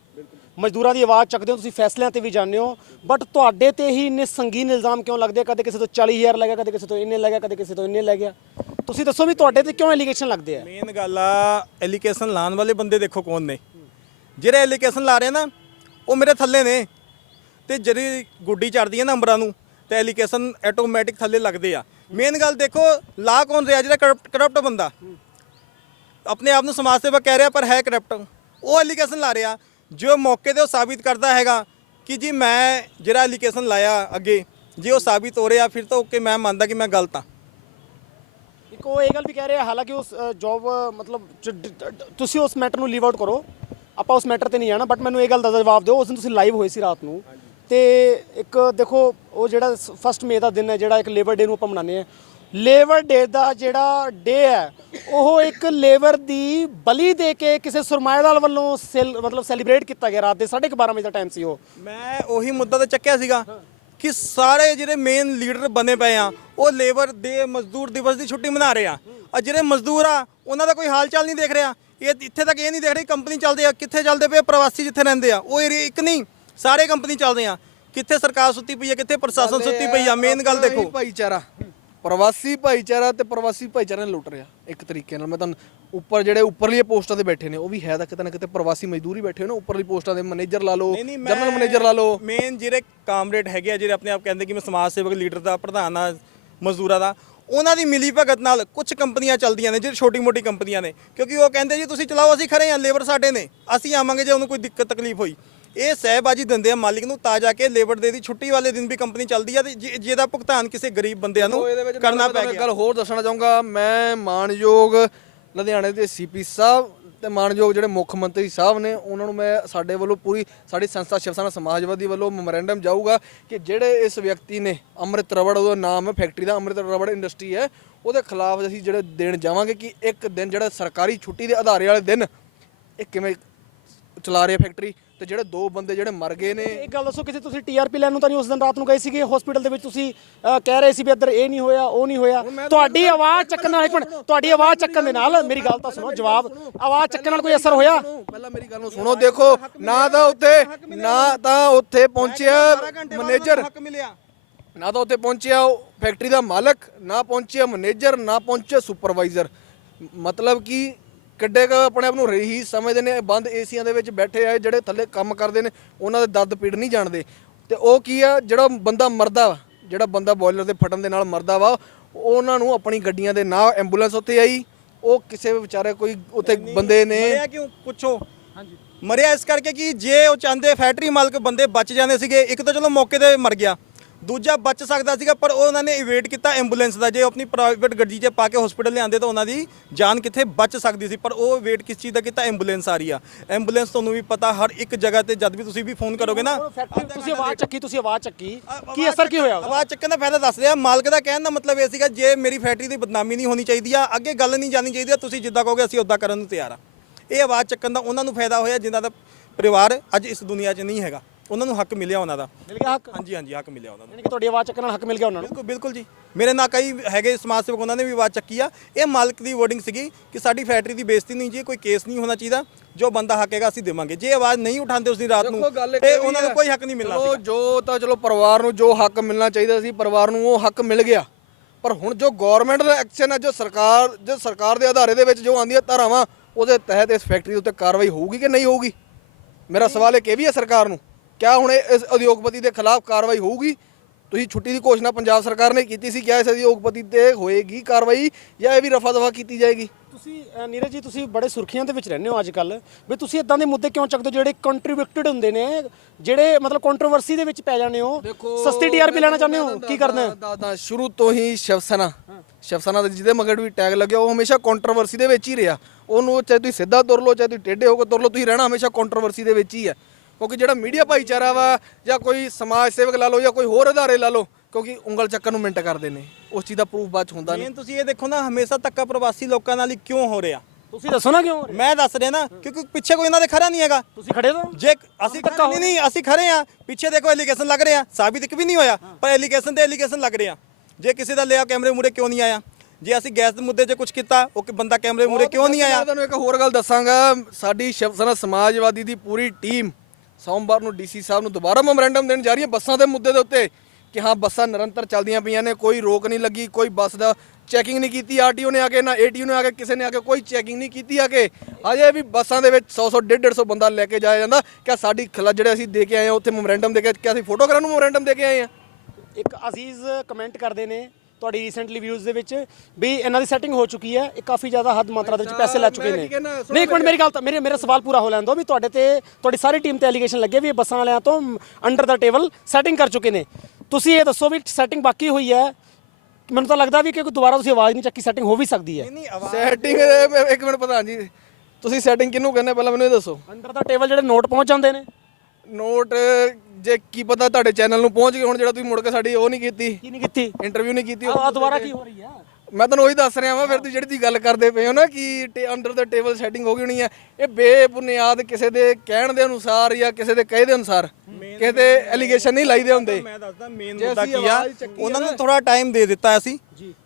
ਮਜ਼ਦੂਰਾਂ ਦੀ ਆਵਾਜ਼ ਚੱਕਦੇ ਹੋ, ਤੁਸੀਂ ਫੈਸਲਿਆਂ ਤੇ ਵੀ ਜਾਂਦੇ ਹੋ। ਬਟ ਤੁਹਾਡੇ ਤੇ ਹੀ ਇੰਨੇ ਸੰਗੀਨ ਇਲਜ਼ਾਮ ਕਿਉਂ ਲੱਗਦੇ ਆ? ਕਦੇ ਕਿਸੇ ਤੋਂ 40000 ਲੱਗਿਆ ਕਦੇ ਕਿਸੇ ਤੋਂ ਇੰਨੇ ਲੱਗਿਆ ਕਦੇ ਕਿਸੇ ਤੋਂ ਇੰਨੇ ਲੈ ਗਿਆ। ਤੁਸੀਂ ਦੱਸੋ ਵੀ ਤੁਹਾਡੇ ਤੇ ਕਿਉਂ ਐਲੀਗੇਸ਼ਨ ਲੱਗਦੇ ਆ? ਮੇਨ ਗੱਲ ਆ ਐਲੀਕੇਸ਼ਨ ਲਾਉਣ ਵਾਲੇ ਬੰਦੇ ਦੇਖੋ ਕੌਣ ਨੇ। ਜਿਹੜੇ ਐਲੀਕੇਸ਼ਨ ਲਾ ਰਹੇ ਨਾ, ਉਹ ਮੇਰੇ ਥੱਲੇ ਨੇ। ਤੇ ਜਿਹੜੀ ਗੁੱਡੀ ਚੜਦੀ ਹੈ ਨਾ ਅੰਬਰਾਂ ਨੂੰ, ਤੇ ਐਲੀਕੇਸ਼ਨ ਆਟੋਮੈਟਿਕ ਥੱਲੇ ਲੱਗਦੇ ਆ। ਮੇਨ ਗੱਲ ਦੇਖੋ ਲਾ ਕੌਣ ਰਿਹਾ ਜਿਹੜਾ ਕਰਪਟ ਕਰਪਟ ਬੰਦਾ? ਆਪਣੇ ਆਪ ਨੂੰ ਸਮਾਜ ਸੇਵਾ ਕਹਿ ਰਿਹਾ, ਪਰ ਹੈ ਕਰਪਟ ਉਹ ਐਲੀਗੇਸ਼ਨ ਲਾ ਰਿਹਾ। ਜੋ ਮੌਕੇ ਤੇ ਉਹ ਸਾਬਿਤ ਕਰਦਾ ਹੈਗਾ ਕਿ ਜੀ ਮੈਂ ਜਿਹੜਾ ਐਲੀਗੇਸ਼ਨ ਲਾਇਆ ਅੱਗੇ, ਜੇ ਉਹ ਸਾਬਿਤ ਹੋ ਰਿਹਾ ਫਿਰ ਤਾਂ ਓਕੇ ਮੈਂ ਮੰਨਦਾ ਕਿ ਮੈਂ ਗਲਤ ਹਾਂ। ਇੱਕ ਉਹ ਇਹ ਗੱਲ ਵੀ ਕਹਿ ਰਿਹਾ, ਹਾਲਾਂਕਿ ਉਸ ਜੌਬ ਮਤਲਬ ਤੁਸੀਂ ਉਸ ਮੈਟਰ ਨੂੰ ਲੀਵ ਆਊਟ ਕਰੋ। ਆਪਾਂ ਉਸ ਮੈਟਰ ਤੇ ਨਹੀਂ ਜਾਣਾ ਬਟ ਮੈਨੂੰ ਇਹ ਗੱਲ ਦਾ ਜਵਾਬ ਦਿਓ, ਉਸ ਦਿਨ ਤੁਸੀਂ ਲਾਈਵ ਹੋਏ ਸੀ ਰਾਤ ਨੂੰ। ਤੇ ਇੱਕ ਦੇਖੋ, ਉਹ ਜਿਹੜਾ ਫਸਟ ਮੇ ਦਾ ਦਿਨ ਹੈ, ਜਿਹੜਾ ਇੱਕ ਲੇਬਰ ਡੇ ਨੂੰ ਆਪਾਂ ਮਨਾਉਂਦੇ ਆ ਲੇਬਰ ਡੇ ਦਾ ਜਿਹੜਾ ਡੇ ਹੈ ਉਹ ਇੱਕ ਲੇਬਰ ਦੀ ਬਲੀ ਦੇ ਕੇ ਕਿਸੇ ਸਰਮਾਏਦਾਰ ਵੱਲੋਂ ਸੈਲ- ਮਤਲਬ ਸੈਲੀਬ੍ਰੇਟ ਕੀਤਾ ਗਿਆ ਰਾਤ ਦੇ 12:30 ਵਜੇ ਦਾ ਟਾਈਮ ਸੀ ਉਹ। ਮੈਂ ਉਹੀ ਮੁੱਦਾ ਤੇ ਚੱਕਿਆ ਸੀਗਾ ਕਿ ਸਾਰੇ ਜਿਹੜੇ ਮੇਨ ਲੀਡਰ ਬਣੇ ਪਏ ਆ ਉਹ ਲੇਬਰ ਦੇ ਮਜ਼ਦੂਰ ਦਿਵਸ ਦੀ ਛੁੱਟੀ ਮਨਾ ਰਹੇ ਆ। ਆ ਜਿਹੜੇ ਮਜ਼ਦੂਰ ਆ ਉਹਨਾਂ ਦਾ ਕੋਈ ਹਾਲ ਚਾਲ ਨਹੀਂ ਦੇਖ ਰਿਹਾ। ਇਹ ਇੱਥੇ ਤੱਕ ਇਹ ਨਹੀਂ ਦੇਖ ਰਹੇ ਕੰਪਨੀ ਚੱਲਦੇ ਆ ਕਿੱਥੇ ਚੱਲਦੇ ਪਏ ਪ੍ਰਵਾਸੀ ਜਿੱਥੇ ਰਹਿੰਦੇ ਆ। ਉਹ ਏਰੀਆ ਇੱਕ ਨਹੀਂ ਸਾਰੇ ਕੰਪਨੀ ਚੱਲਦੇ ਆ। ਕਿੱਥੇ ਸਰਕਾਰ ਸੁੱਤੀ ਪਈ ਆ ਕਿੱਥੇ ਪ੍ਰਸ਼ਾਸਨ ਸੁੱਤੀ ਪਈ ਆ ਮੇਨ ਗੱਲ ਦੇਖੋ। ਭਾਈਚਾਰਾ। ਪ੍ਰਵਾਸੀ ਭਾਈਚਾਰਾ ਤੇ ਪ੍ਰਵਾਸੀ ਭਾਈਚਾਰੇ ਨੇ ਲੁੱਟ ਰਿਹਾ ਇੱਕ ਤਰੀਕੇ ਨਾਲ। ਮੈਂ ਤੁਹਾਨੂੰ ਉੱਪਰ ਜਿਹੜੇ ਉੱਪਰਲੀਆਂ ਪੋਸਟਾਂ ਤੇ ਬੈਠੇ ਨੇ ਉਹ ਵੀ ਹੈ ਤਾਂ ਕਿਤੇ ਨਾ ਕਿਤੇ ਪ੍ਰਵਾਸੀ ਮਜ਼ਦੂਰ ਹੀ ਬੈਠੇ ਨੇ ਉੱਪਰਲੀ ਪੋਸਟਾਂ ਦੇ ਮੈਨੇਜਰ ਲਾ ਲਓ ਜਨਰਲ ਮੈਨੇਜਰ ਲਾ ਲਓ। ਮੇਨ ਜਿਹੜੇ ਕਾਮਰੇਡ ਹੈਗੇ ਆ ਜਿਹੜੇ ਆਪਣੇ ਆਪ ਕਹਿੰਦੇ ਕਿ ਮੈਂ ਸਮਾਜ ਸੇਵਕ ਲੀਡਰ ਦਾ ਪ੍ਰਧਾਨ ਆ ਮਜ਼ਦੂਰਾਂ ਦਾ ਉਹਨਾਂ ਦੀ ਮਿਲੀ ਭਗਤ ਨਾਲ ਕੁਝ ਕੰਪਨੀਆਂ ਚੱਲਦੀਆਂ ਨੇ ਜਿਹੜੇ ਛੋਟੀ ਮੋਟੀ ਕੰਪਨੀਆਂ ਨੇ। ਕਿਉਂਕਿ ਉਹ ਕਹਿੰਦੇ ਜੀ ਤੁਸੀਂ ਚਲਾਓ ਅਸੀਂ ਖੜੇ ਆ ਲੇਬਰ ਸਾਡੇ ਨੇ ਅਸੀਂ ਆਵਾਂਗੇ ਜੇ ਉਹਨੂੰ ਕੋਈ ਦਿੱਕਤ ਤਕਲੀਫ ਹੋਈ। ਇਹ ਸਹਿਬਾਜੀ ਦਿੰਦੇ ਆ ਮਾਲਿਕ ਨੂੰ ਤਾਂ ਜਾ ਕੇ ਲੇਬਰ ਡੇ ਦੀ ਛੁੱਟੀ ਵਾਲੇ ਦਿਨ ਵੀ ਕੰਪਨੀ ਚੱਲਦੀ ਆ ਤੇ ਜਿ- ਜਿਹਦਾ ਭੁਗਤਾਨ ਕਿਸੇ ਗਰੀਬ ਬੰਦਿਆਂ ਨੂੰ ਕਰਨਾ ਪੈ ਗਿਆ। ਗੱਲ ਹੋਰ ਦੱਸਣਾ ਚਾਹੂੰਗਾ। ਮੈਂ ਮਾਨਯੋਗ ਲੁਧਿਆਣੇ ਦੇ ਸੀਪੀ ਸਾਹਿਬ ਤੇ ਮਾਨਯੋਗ ਜਿਹੜੇ ਮੁੱਖ ਮੰਤਰੀ ਸਾਹਿਬ ਨੇ ਉਹਨਾਂ ਨੂੰ ਮੈਂ ਸਾਡੇ ਵੱਲੋਂ ਪੂਰੀ ਸਾਡੀ ਸੰਸਥਾ ਸ਼ਿਵ ਸੈਨਾ ਸਮਾਜਵਾਦੀ ਵੱਲੋਂ ਮੈਮੋਰੈਂਡਮ ਜਾਊਗਾ ਕਿ ਜਿਹੜੇ ਇਸ ਵਿਅਕਤੀ ਨੇ ਅੰਮ੍ਰਿਤ ਰਬੜ ਉਹਦਾ ਨਾਮ ਹੈ ਫੈਕਟਰੀ ਦਾ ਅੰਮ੍ਰਿਤ ਰਬੜ ਇੰਡਸਟਰੀ ਹੈ ਉਹਦੇ ਖਿਲਾਫ ਅਸੀਂ ਜਿਹੜੇ ਦੇਣ ਜਾਵਾਂਗੇ ਕਿ ਇੱਕ ਦਿਨ ਜਿਹੜਾ ਸਰਕਾਰੀ ਛੁੱਟੀ ਦੇ ਆਧਾਰੇ ਵਾਲੇ ਦਿਨ ਇਹ ਕਿਵੇਂ ਚਲਾ ਰਹੇ ਫੈਕਟਰੀ ਤੇ ਜਿਹੜੇ ਦੋ ਬੰਦੇ ਜਿਹੜੇ ਮਰ ਗਏ ਨੇ ਇੱਕ ਗੱਲ ਦੱਸੋ ਕਿਸੇ ਤੁਸੀਂ ਟੀਆਰਪੀ ਲੈਣ ਨੂੰ ਤਾਂ ਨਹੀਂ ਉਸ ਦਿਨ ਰਾਤ ਨੂੰ ਗਏ ਸੀਗੇ? ਹਸਪੀਟਲ ਦੇ ਵਿੱਚ ਤੁਸੀਂ ਅਹ, ਕਹਿ ਰਹੇ ਸੀ ਵੀ ਇੱਧਰ ਇਹ ਨਹੀਂ ਹੋਇਆ ਉਹ ਨਹੀਂ ਹੋਇਆ। ਤੁਹਾਡੀ ਆਵਾਜ਼ ਚੱਕਣ ਨਾਲ ਇੱਕ ਮਿੰਟ ਤੁਹਾਡੀ ਆਵਾਜ਼ ਚੱਕਣ ਦੇ ਨਾਲ ਮੇਰੀ ਗੱਲ ਤਾਂ ਸੁਣੋ ਜਵਾਬ। ਆਵਾਜ਼ ਚੱਕਣ ਨਾਲ ਕੋਈ ਅਸਰ ਹੋਇਆ? ਪਹਿਲਾਂ ਮੇਰੀ ਗੱਲ ਨੂੰ ਸੁਣੋ ਦੇਖੋ ਨਾ ਤਾਂ ਉੱਥੇ ਨਾ ਤਾਂ ਉੱਥੇ ਪਹੁੰਚਿਆ ਮੈਨੇਜਰ। ਹੱਕ ਮਿਲਿਆ। ਨਾ ਤਾਂ ਉੱਥੇ ਪਹੁੰਚਿਆ ਉਹ ਫੈਕਟਰੀ ਦਾ ਮਾਲਕ ਨਾ ਪਹੁੰਚਿਆ ਮੈਨੇਜਰ ਨਾ ਪਹੁੰਚਿਆ ਸੁਪਰਵਾਈਜ਼ਰ ਮਤਲਬ ਕਿ ਕਿੱਡੇ ਕੁ ਆਪਣੇ ਆਪ ਨੂੰ ਰਹੀ ਸਮਝਦੇ ਨੇ ਬੰਦ ਏਸੀਆਂ ਦੇ ਵਿੱਚ ਬੈਠੇ ਆ ਜਿਹੜੇ ਥੱਲੇ ਕੰਮ ਕਰਦੇ ਨੇ ਉਹਨਾਂ ਦੇ ਦਰਦ ਪੀੜ ਨਹੀਂ ਜਾਣਦੇ। ਤੇ ਉਹ ਕੀ ਆ ਜਿਹੜਾ ਬੰਦਾ ਮਰਦਾ ਵਾ ਜਿਹੜਾ ਬੰਦਾ ਬੋਇਲਰ ਦੇ ਫਟਣ ਦੇ ਨਾਲ ਮਰਦਾ ਵਾ ਉਹਨਾਂ ਨੂੰ ਆਪਣੀ ਗੱਡੀਆਂ ਦੇ ਨਾ ਐਂਬੂਲੈਂਸ ਉੱਥੇ ਆਈ ਉਹ ਕਿਸੇ ਵਿਚਾਰੇ ਕੋਈ ਉੱਥੇ ਬੰਦੇ ਨੇ ਮਰਿਆ ਕਿਉਂ? ਪੁੱਛੋ। ਹਾਂਜੀ। ਮਰਿਆ ਇਸ ਕਰਕੇ ਕਿ ਜੇ ਉਹ ਚਾਹੁੰਦੇ ਫੈਕਟਰੀ ਮਾਲਕ ਬੰਦੇ ਬਚ ਜਾਂਦੇ ਸੀਗੇ ਇੱਕ ਤਾਂ ਚਲੋ ਮੌਕੇ ਤੇ ਮਰ ਗਿਆ। ਦੂਜਾ ਬਚ ਸਕਦਾ ਸੀਗਾ ਪਰ ਉਹ ਉਹਨਾਂ ਨੇ ਇਵੇਟ ਕੀਤਾ ਐਂਬੂਲੈਂਸ ਦਾ। ਜੇ ਆਪਣੀ ਪ੍ਰਾਈਵੇਟ ਗੱਡੀ 'ਚ ਪਾ ਕੇ ਹਸਪੀਟਲ ਲਿਆਂਦੇ ਤਾਂ ਉਹਨਾਂ ਦੀ ਜਾਨ ਕਿੱਥੇ ਬਚ ਸਕਦੀ ਸੀ? ਪਰ ਉਹ ਵੇਟ ਕਿਸ ਚੀਜ਼ ਦਾ ਕੀਤਾ? ਐਂਬੂਲੈਂਸ ਆ ਰਹੀ ਆ। ਐਂਬੂਲੈਂਸ ਤੁਹਾਨੂੰ ਵੀ ਪਤਾ ਹਰ ਇੱਕ ਜਗ੍ਹਾ ਤੇ ਜਦ ਵੀ ਤੁਸੀਂ ਵੀ ਫੋਨ ਕਰੋਗੇ ਨਾ ਤੁਸੀਂ ਆਵਾਜ਼ ਚੱਕੀ ਤੁਸੀਂ ਆਵਾਜ਼ ਚੱਕੀ। ਕੀ ਅਸਰ ਕੀ ਹੋਇਆ? ਆਵਾਜ਼ ਚੱਕਣ ਦਾ ਫਾਇਦਾ ਦੱਸ ਰਿਹਾ। ਮਾਲਕ ਦਾ ਕਹਿਣ ਦਾ ਮਤਲਬ ਇਹ ਸੀਗਾ ਜੇ ਮੇਰੀ ਫੈਕਟਰੀ ਦੀ ਬਦਨਾਮੀ ਨਹੀਂ ਹੋਣੀ ਚਾਹੀਦੀ ਆ ਅੱਗੇ ਗੱਲ ਨਹੀਂ ਜਾਣੀ ਚਾਹੀਦੀ ਆ, ਤੁਸੀਂ ਜਿੱਦਾਂ ਕਹੋਗੇ ਅਸੀਂ ਉਦਾਂ ਕਰਨ ਨੂੰ ਤਿਆਰ ਆ। ਇਹ ਆਵਾਜ਼ ਚੱਕਣ ਦਾ ਉਹਨਾਂ ਨੂੰ ਫਾਇਦਾ ਹੋਇਆ ਜਿਨ੍ਹਾਂ ਦਾ ਪਰਿਵਾਰ ਅੱਜ ਇਸ ਦੁਨੀਆ 'ਚ ਨਹੀਂ ਹੈਗਾ। ਉਹਨਾਂ ਨੂੰ ਹੱਕ ਮਿਲਿਆ ਉਹਨਾਂ ਦਾ। ਮਿਲ ਗਿਆ ਹੱਕ? ਹਾਂਜੀ ਹਾਂਜੀ ਹੱਕ ਮਿਲਿਆ ਉਹਨਾਂ ਨੂੰ। ਯਾਨੀ ਕਿ ਤੁਹਾਡੀ ਆਵਾਜ਼ ਚੱਕਣ ਨਾਲ ਹੱਕ ਮਿਲ ਗਿਆ ਉਹਨਾਂ ਨੂੰ? ਬਿਲਕੁਲ ਬਿਲਕੁਲ ਜੀ। ਮੇਰੇ ਨਾਲ ਕਈ ਹੈਗੇ ਸਮਾਜ ਸੇਵਕ ਉਹਨਾਂ ਨੇ ਵੀ ਆਵਾਜ਼ ਚੱਕੀ ਆ। ਇਹ ਮਾਲਕ ਦੀ ਵਰਡਿੰਗ ਸੀਗੀ ਕਿ ਸਾਡੀ ਫੈਕਟਰੀ ਦੀ ਬੇਇੱਜ਼ਤੀ ਨਹੀਂ ਜੀ ਕੋਈ ਕੇਸ ਨਹੀਂ ਹੋਣਾ ਚਾਹੀਦਾ। ਜੋ ਬੰਦਾ ਹੱਕ ਹੈਗਾ ਅਸੀਂ ਦੇਵਾਂਗੇ। ਜੇ ਆਵਾਜ਼ ਨਹੀਂ ਉਠਾਉਂਦੇ ਉਸ ਦੀ ਰਾਤ ਨੂੰ ਦੇਖੋ ਗੱਲ ਇੱਕ ਤੇ ਇਹ ਵੀ ਉਹਨਾਂ ਨੂੰ ਹੈ। ਕੋਈ ਹੱਕ ਨਹੀਂ ਮਿਲਣਾ ਚਲੋ ਸੀ ਜੋ ਤਾਂ ਚਲੋ ਪਰਿਵਾਰ ਨੂੰ ਜੋ ਹੱਕ ਮਿਲਣਾ ਚਾਹੀਦਾ ਸੀ ਪਰਿਵਾਰ ਨੂੰ ਉਹ ਹੱਕ ਮਿਲ ਗਿਆ। ਪਰ ਹੁਣ ਜੋ ਗਵਰਨਮੈਂਟ ਦਾ ਐਕਸ਼ਨ ਹੈ ਜੋ ਸਰਕਾਰ ਜੋ ਸਰਕਾਰ ਦੇ ਆਧਾਰੇ ਦੇ ਵਿੱਚ ਜੋ ਆਂਦੀਆਂ ਧਾਰਾਵਾਂ ਉਹਦੇ ਤਹਿਤ ਇਸ ਫੈਕਟਰੀ ਉੱਤੇ ਕਾਰਵਾਈ ਹੋਊਗੀ ਕਿ ਨਹੀਂ ਹੋਊਗੀ? ਮੇਰਾ ਸਵਾਲ ਇਹ ਵੀ ਹੈ ਸਰਕਾਰ ਨੂੰ ਕਿਆ ਹੁਣ ਇਸ ਉਦਯੋਗਪਤੀ ਦੇ ਖਿਲਾਫ ਕਾਰਵਾਈ ਹੋਊਗੀ? ਤੁਸੀਂ ਛੁੱਟੀ ਦੀ ਘੋਸ਼ਣਾ ਪੰਜਾਬ ਸਰਕਾਰ ਨੇ ਕੀਤੀ ਸੀ ਕਿਆ ਇਸ ਉਦਯੋਗਪਤੀ ਤੇ ਹੋਏਗੀ ਕਾਰਵਾਈ ਜਾਂ ਇਹ ਵੀ ਰਫਾ ਦਫਾ ਕੀਤੀ ਜਾਏਗੀ? ਤੁਸੀਂ ਨੀਰਜ ਜੀ ਤੁਸੀਂ ਬੜੇ ਸੁਰਖੀਆਂ ਦੇ ਵਿੱਚ ਰਹਿੰਦੇ ਹੋ ਅੱਜ ਕੱਲ ਵੀ ਤੁਸੀਂ ਇਦਾਂ ਦੇ ਮੁੱਦੇ ਕਿਉਂ ਚੱਕਦੇ ਹੋ ਜਿਹੜੇ ਕੰਟਰੀਬਿਊਟਡ ਹੁੰਦੇ ਨੇ ਜਿਹੜੇ ਮਤਲਬ ਕੰਟਰੋਵਰਸੀ ਦੇ ਵਿੱਚ ਪੈ ਜਾਣੇ ਹੋ? ਸਸਤੀ ਟੀਆਰਪੀ ਲੈਣਾ ਚਾਹੁੰਦੇ ਹੋ? ਕੀ ਕਰਦੇ ਹੋ? ਦਾਦਾ ਸ਼ੁਰੂ ਤੋਂ ਹੀ ਸ਼ਿਵਸੈਨਾ। ਸ਼ਿਵਸੈਨਾ ਦੇ ਜਿਹਦੇ ਮਗਰ ਵੀ ਟੈਗ ਲੱਗਿਆ ਉਹ ਹਮੇਸ਼ਾ ਕੰਟਰੋਵਰਸੀ ਦੇ ਵਿੱਚ ਹੀ ਰਿਹਾ। ਉਹਨੂੰ ਚਾਹੇ ਤੁਸੀਂ ਸਿੱਧਾ ਤੁਰ ਲਓ ਚਾਹੇ ਤੁਸੀਂ ਟੇਢੇ ਹੋ ਕੇ ਤੁਰ ਲਓ ਤੁਸੀਂ ਰਹਿਣਾ ਹਮੇਸ਼ਾ ਕੰਟਰੋਵਰਸੀ ਦੇ ਵਿੱਚ ਹੀ ਹੈ। ਕਿਉਂਕਿ ਜਿਹੜਾ ਮੀਡੀਆ ਭਾਈਚਾਰਾ ਵਾ ਜਾਂ ਕੋਈ ਸਮਾਜ ਸੇਵਕ ਲਾ ਲਓ ਜਾਂ ਕੋਈ ਹੋਰ ਅਦਾਰੇ ਲਾ ਲਓ ਕਿਉਂਕਿ ਉਂਗਲ ਚੱਕਣ ਨੂੰ ਮਿੰਟ ਕਰਦੇ ਨੇ। ਉਸ ਚੀਜ਼ ਦਾ ਪ੍ਰੂਫ ਬਾਅਦ ਚ ਹੁੰਦਾ ਨਹੀਂ। ਮੇਨ ਤੁਸੀਂ ਇਹ ਦੇਖੋ ਨਾ ਹਮੇਸ਼ਾ ਧੱਕਾ ਪ੍ਰਵਾਸੀ ਲੋਕਾਂ ਨਾਲ ਹੀ ਕਿਉਂ ਹੋ ਰਿਹਾ? ਤੁਸੀਂ ਦੱਸੋ ਨਾ ਕਿਉਂ ਮੈਂ ਦੱਸ ਰਿਹਾ ਨਾ ਕਿਉਂਕਿ ਪਿੱਛੇ ਕੋਈ ਇਹਨਾਂ ਦੇ ਖੜਾ ਨਹੀਂ ਹੈਗਾ। ਤੁਸੀਂ ਖੜੇ ਹੋ। ਜੇ ਅਸੀਂ ਖੜੇ ਨਹੀਂ ਨਹੀਂ ਅਸੀਂ ਖੜੇ ਆ ਪਿੱਛੇ ਦੇਖੋ ਐਲੀਗੇਸ਼ਨ ਲੱਗ ਰਹੇ। ਆ ਸਾਬਿਤ ਇੱਕ ਵੀ ਨਹੀਂ ਹੋਇਆ ਪਰ ਐਲੀਗੇਸ਼ਨ ਤੇ ਐਲੀਗੇਸ਼ਨ ਲੱਗ ਰਹੇ। ਆ ਜੇ ਕਿਸੇ ਦਾ ਲਿਆ ਕੈਮਰੇ ਮੂਰੇ ਕਿਉਂ ਨਹੀਂ ਆਇਆ? ਜੇ ਅਸੀਂ ਗੈਸ ਦੇ ਮੁੱਦੇ 'ਚ ਕੁਝ ਕੀਤਾ ਉਹ ਕਿ ਬੰਦਾ ਕੈਮਰੇ ਮੂਰੇ ਕਿਉਂ ਨਹੀਂ ਆਇਆ? ਮੈਂ ਤੁਹਾਨੂੰ ਇੱਕ ਹੋਰ ਗੱਲ ਦੱਸਾਂਗਾ। ਸਾਡੀ ਸ਼ਿਵਸੈਨਾ ਸਮਾਜਵਾਦੀ ਦੀ ਪੂਰੀ ਟੀਮ ਸੋਮਵਾਰ ਨੂੰ ਡੀਸੀ ਸਾਹਿਬ ਨੂੰ ਦੁਬਾਰਾ ਮੈਮੋਰੈਂਡਮ ਦੇਣ ਜਾ ਰਹੀ ਹੈ। ਬੱਸਾਂ ਦੇ ਮੁੱਦੇ ਦੇ ਉੱਤੇ ਕਿ ਹਾਂ, ਬੱਸਾਂ ਨਿਰੰਤਰ ਚੱਲਦੀਆਂ ਪਈਆਂ ਨੇ, ਕੋਈ ਰੋਕ ਨਹੀਂ ਲੱਗੀ, ਕੋਈ ਬੱਸ ਦਾ ਚੈਕਿੰਗ ਨਹੀਂ ਕੀਤੀ। ਆਰਟੀਓ ਨੇ ਆ ਕੇ, ਨਾ ਏਟੀਓ ਨੇ ਆ ਕੇ, ਕਿਸੇ ਨੇ ਆ ਕੇ ਕੋਈ ਚੈਕਿੰਗ ਨਹੀਂ ਕੀਤੀ ਆ ਕੇ। ਹਜੇ ਵੀ ਬੱਸਾਂ ਦੇ ਵਿੱਚ 100 100 150 150 ਬੰਦਾ ਲੈ ਕੇ ਜਾਇਆ ਜਾਂਦਾ। ਕਿ ਸਾਡੀ ਖਿਲਾ ਜਿਹੜੇ ਅਸੀਂ ਦੇ ਕੇ ਆਏ ਆ, ਉੱਥੇ ਮੈਮੋਰੈਂਡਮ ਦੇ ਕੇ ਕਿ ਅਸੀਂ ਫੋਟੋ ਨੂੰ ਮੈਮੋਰੈਂਡਮ ਦੇ ਕੇ ਆਏ ਆ? ਇੱਕ ਅਜ਼ੀਜ਼ ਕਮੈਂਟ ਕਰਦੇ ਨੇ। ਤੁਹਾਡੀ ਰੀਸੈਂਟਲੀ ਵਿਊਜ਼ ਦੇ ਵਿੱਚ ਵੀ ਇਹਨਾਂ ਦੀ ਸੈਟਿੰਗ ਹੋ ਚੁੱਕੀ ਹੈ ਇਹ ਕਾਫੀ ਜ਼ਿਆਦਾ ਹੱਦ ਮਾਤਰਾ ਦੇ ਵਿੱਚ ਪੈਸੇ ਲੈ ਚੁੱਕੇ ਨੇ। ਨਹੀਂ ਇੱਕ ਮਿੰਟ ਮੇਰੀ ਗੱਲ ਤਾਂ ਮੇਰੇ ਮੇਰਾ ਸਵਾਲ ਪੂਰਾ ਹੋ ਲੈਣ ਦਿਓ ਵੀ ਤੁਹਾਡੇ ਤੇ ਤੁਹਾਡੀ ਸਾਰੀ ਟੀਮ ਤੇ ਐਲੀਗੇਸ਼ਨ ਲੱਗੇ ਵੀ ਇਹ ਬੱਸਾਂ ਵਾਲਿਆਂ ਤੋਂ ਅੰਡਰ ਦਾ ਟੇਬਲ ਸੈਟਿੰਗ ਕਰ ਚੁੱਕੇ ਨੇ। ਤੁਸੀਂ ਇਹ ਦੱਸੋ ਵੀ ਸੈਟਿੰਗ ਬਾਕੀ ਹੋਈ ਹੈ। ਮੈਨੂੰ ਤਾਂ ਲੱਗਦਾ ਵੀ ਕਿ ਕੋਈ ਦੁਬਾਰਾ ਤੁਸੀਂ ਆਵਾਜ਼ ਨਹੀਂ ਚੱਕੀ ਸੈਟਿੰਗ ਹੋ ਵੀ ਸਕਦੀ ਹੈ। ਸੈਟਿੰਗ ਇੱਕ ਮਿੰਟ ਪ੍ਰਧਾਨ ਜੀ ਤੁਸੀਂ ਸੈਟਿੰਗ ਕਿਹਨੂੰ ਕਹਿੰਦੇ ਪਹਿਲਾਂ ਮੈਨੂੰ ਇਹ ਦੱਸੋ। ਅੰਡਰ ਦਾ ਟੇਬਲ ਜਿਹੜੇ ਨੋਟ ਪਹੁੰਚ ਜਾਂਦੇ ਨੇ। ਨੋਟ ਜੇ ਕੀ ਪਤਾ ਤੁਹਾਡੇ ਚੈਨਲ ਨੂੰ ਪਹੁੰਚ ਗਏ ਹੁਣ ਜਿਹੜਾ ਤੁਸੀਂ ਮੁੜ ਕੇ ਸਾਡੀ ਉਹ ਨਹੀਂ ਕੀਤੀ। ਕੀ ਨਹੀਂ ਕੀਤੀ? ਇੰਟਰਵਿਊ ਨਹੀਂ ਕੀਤੀ ਆ ਦੁਬਾਰਾ ਕੀ ਹੋ ਰਹੀ ਹੈ ਮੈਂ ਤੁਹਾਨੂੰ ਉਹੀ ਦੱਸ ਰਿਹਾ ਵਾਂ ਫਿਰ ਤੁਸੀਂ ਜਿਹੜੀ ਤੁਸੀਂ ਗੱਲ ਕਰਦੇ ਪਏ ਹੋ ਨਾ ਕਿ ਅੰਡਰ ਦਾ ਟੇਬਲ ਸੈਟਿੰਗ ਹੋ ਗਈ ਹੋਣੀ ਹੈ ਇਹ ਬੇਬੁਨਿਆਦ ਕਿਸੇ ਦੇ ਕਹਿਣ ਦੇ ਅਨੁਸਾਰ ਜਾਂ ਕਿਸੇ ਦੇ ਕਹੇ ਦੇ ਅਨੁਸਾਰ ਦੇ ਐਲੀਗੇਸ਼ਨ ਨਹੀਂ ਲਾਈਦੇ ਹੁੰਦੇ। ਮੈਂ ਦੱਸਦਾ ਮੇਨ ਮੁੱਦਾ ਕੀ ਆ? ਉਹਨਾਂ ਨੂੰ ਥੋੜਾ ਟਾਈਮ ਦੇ ਦਿੱਤਾ ਅਸੀਂ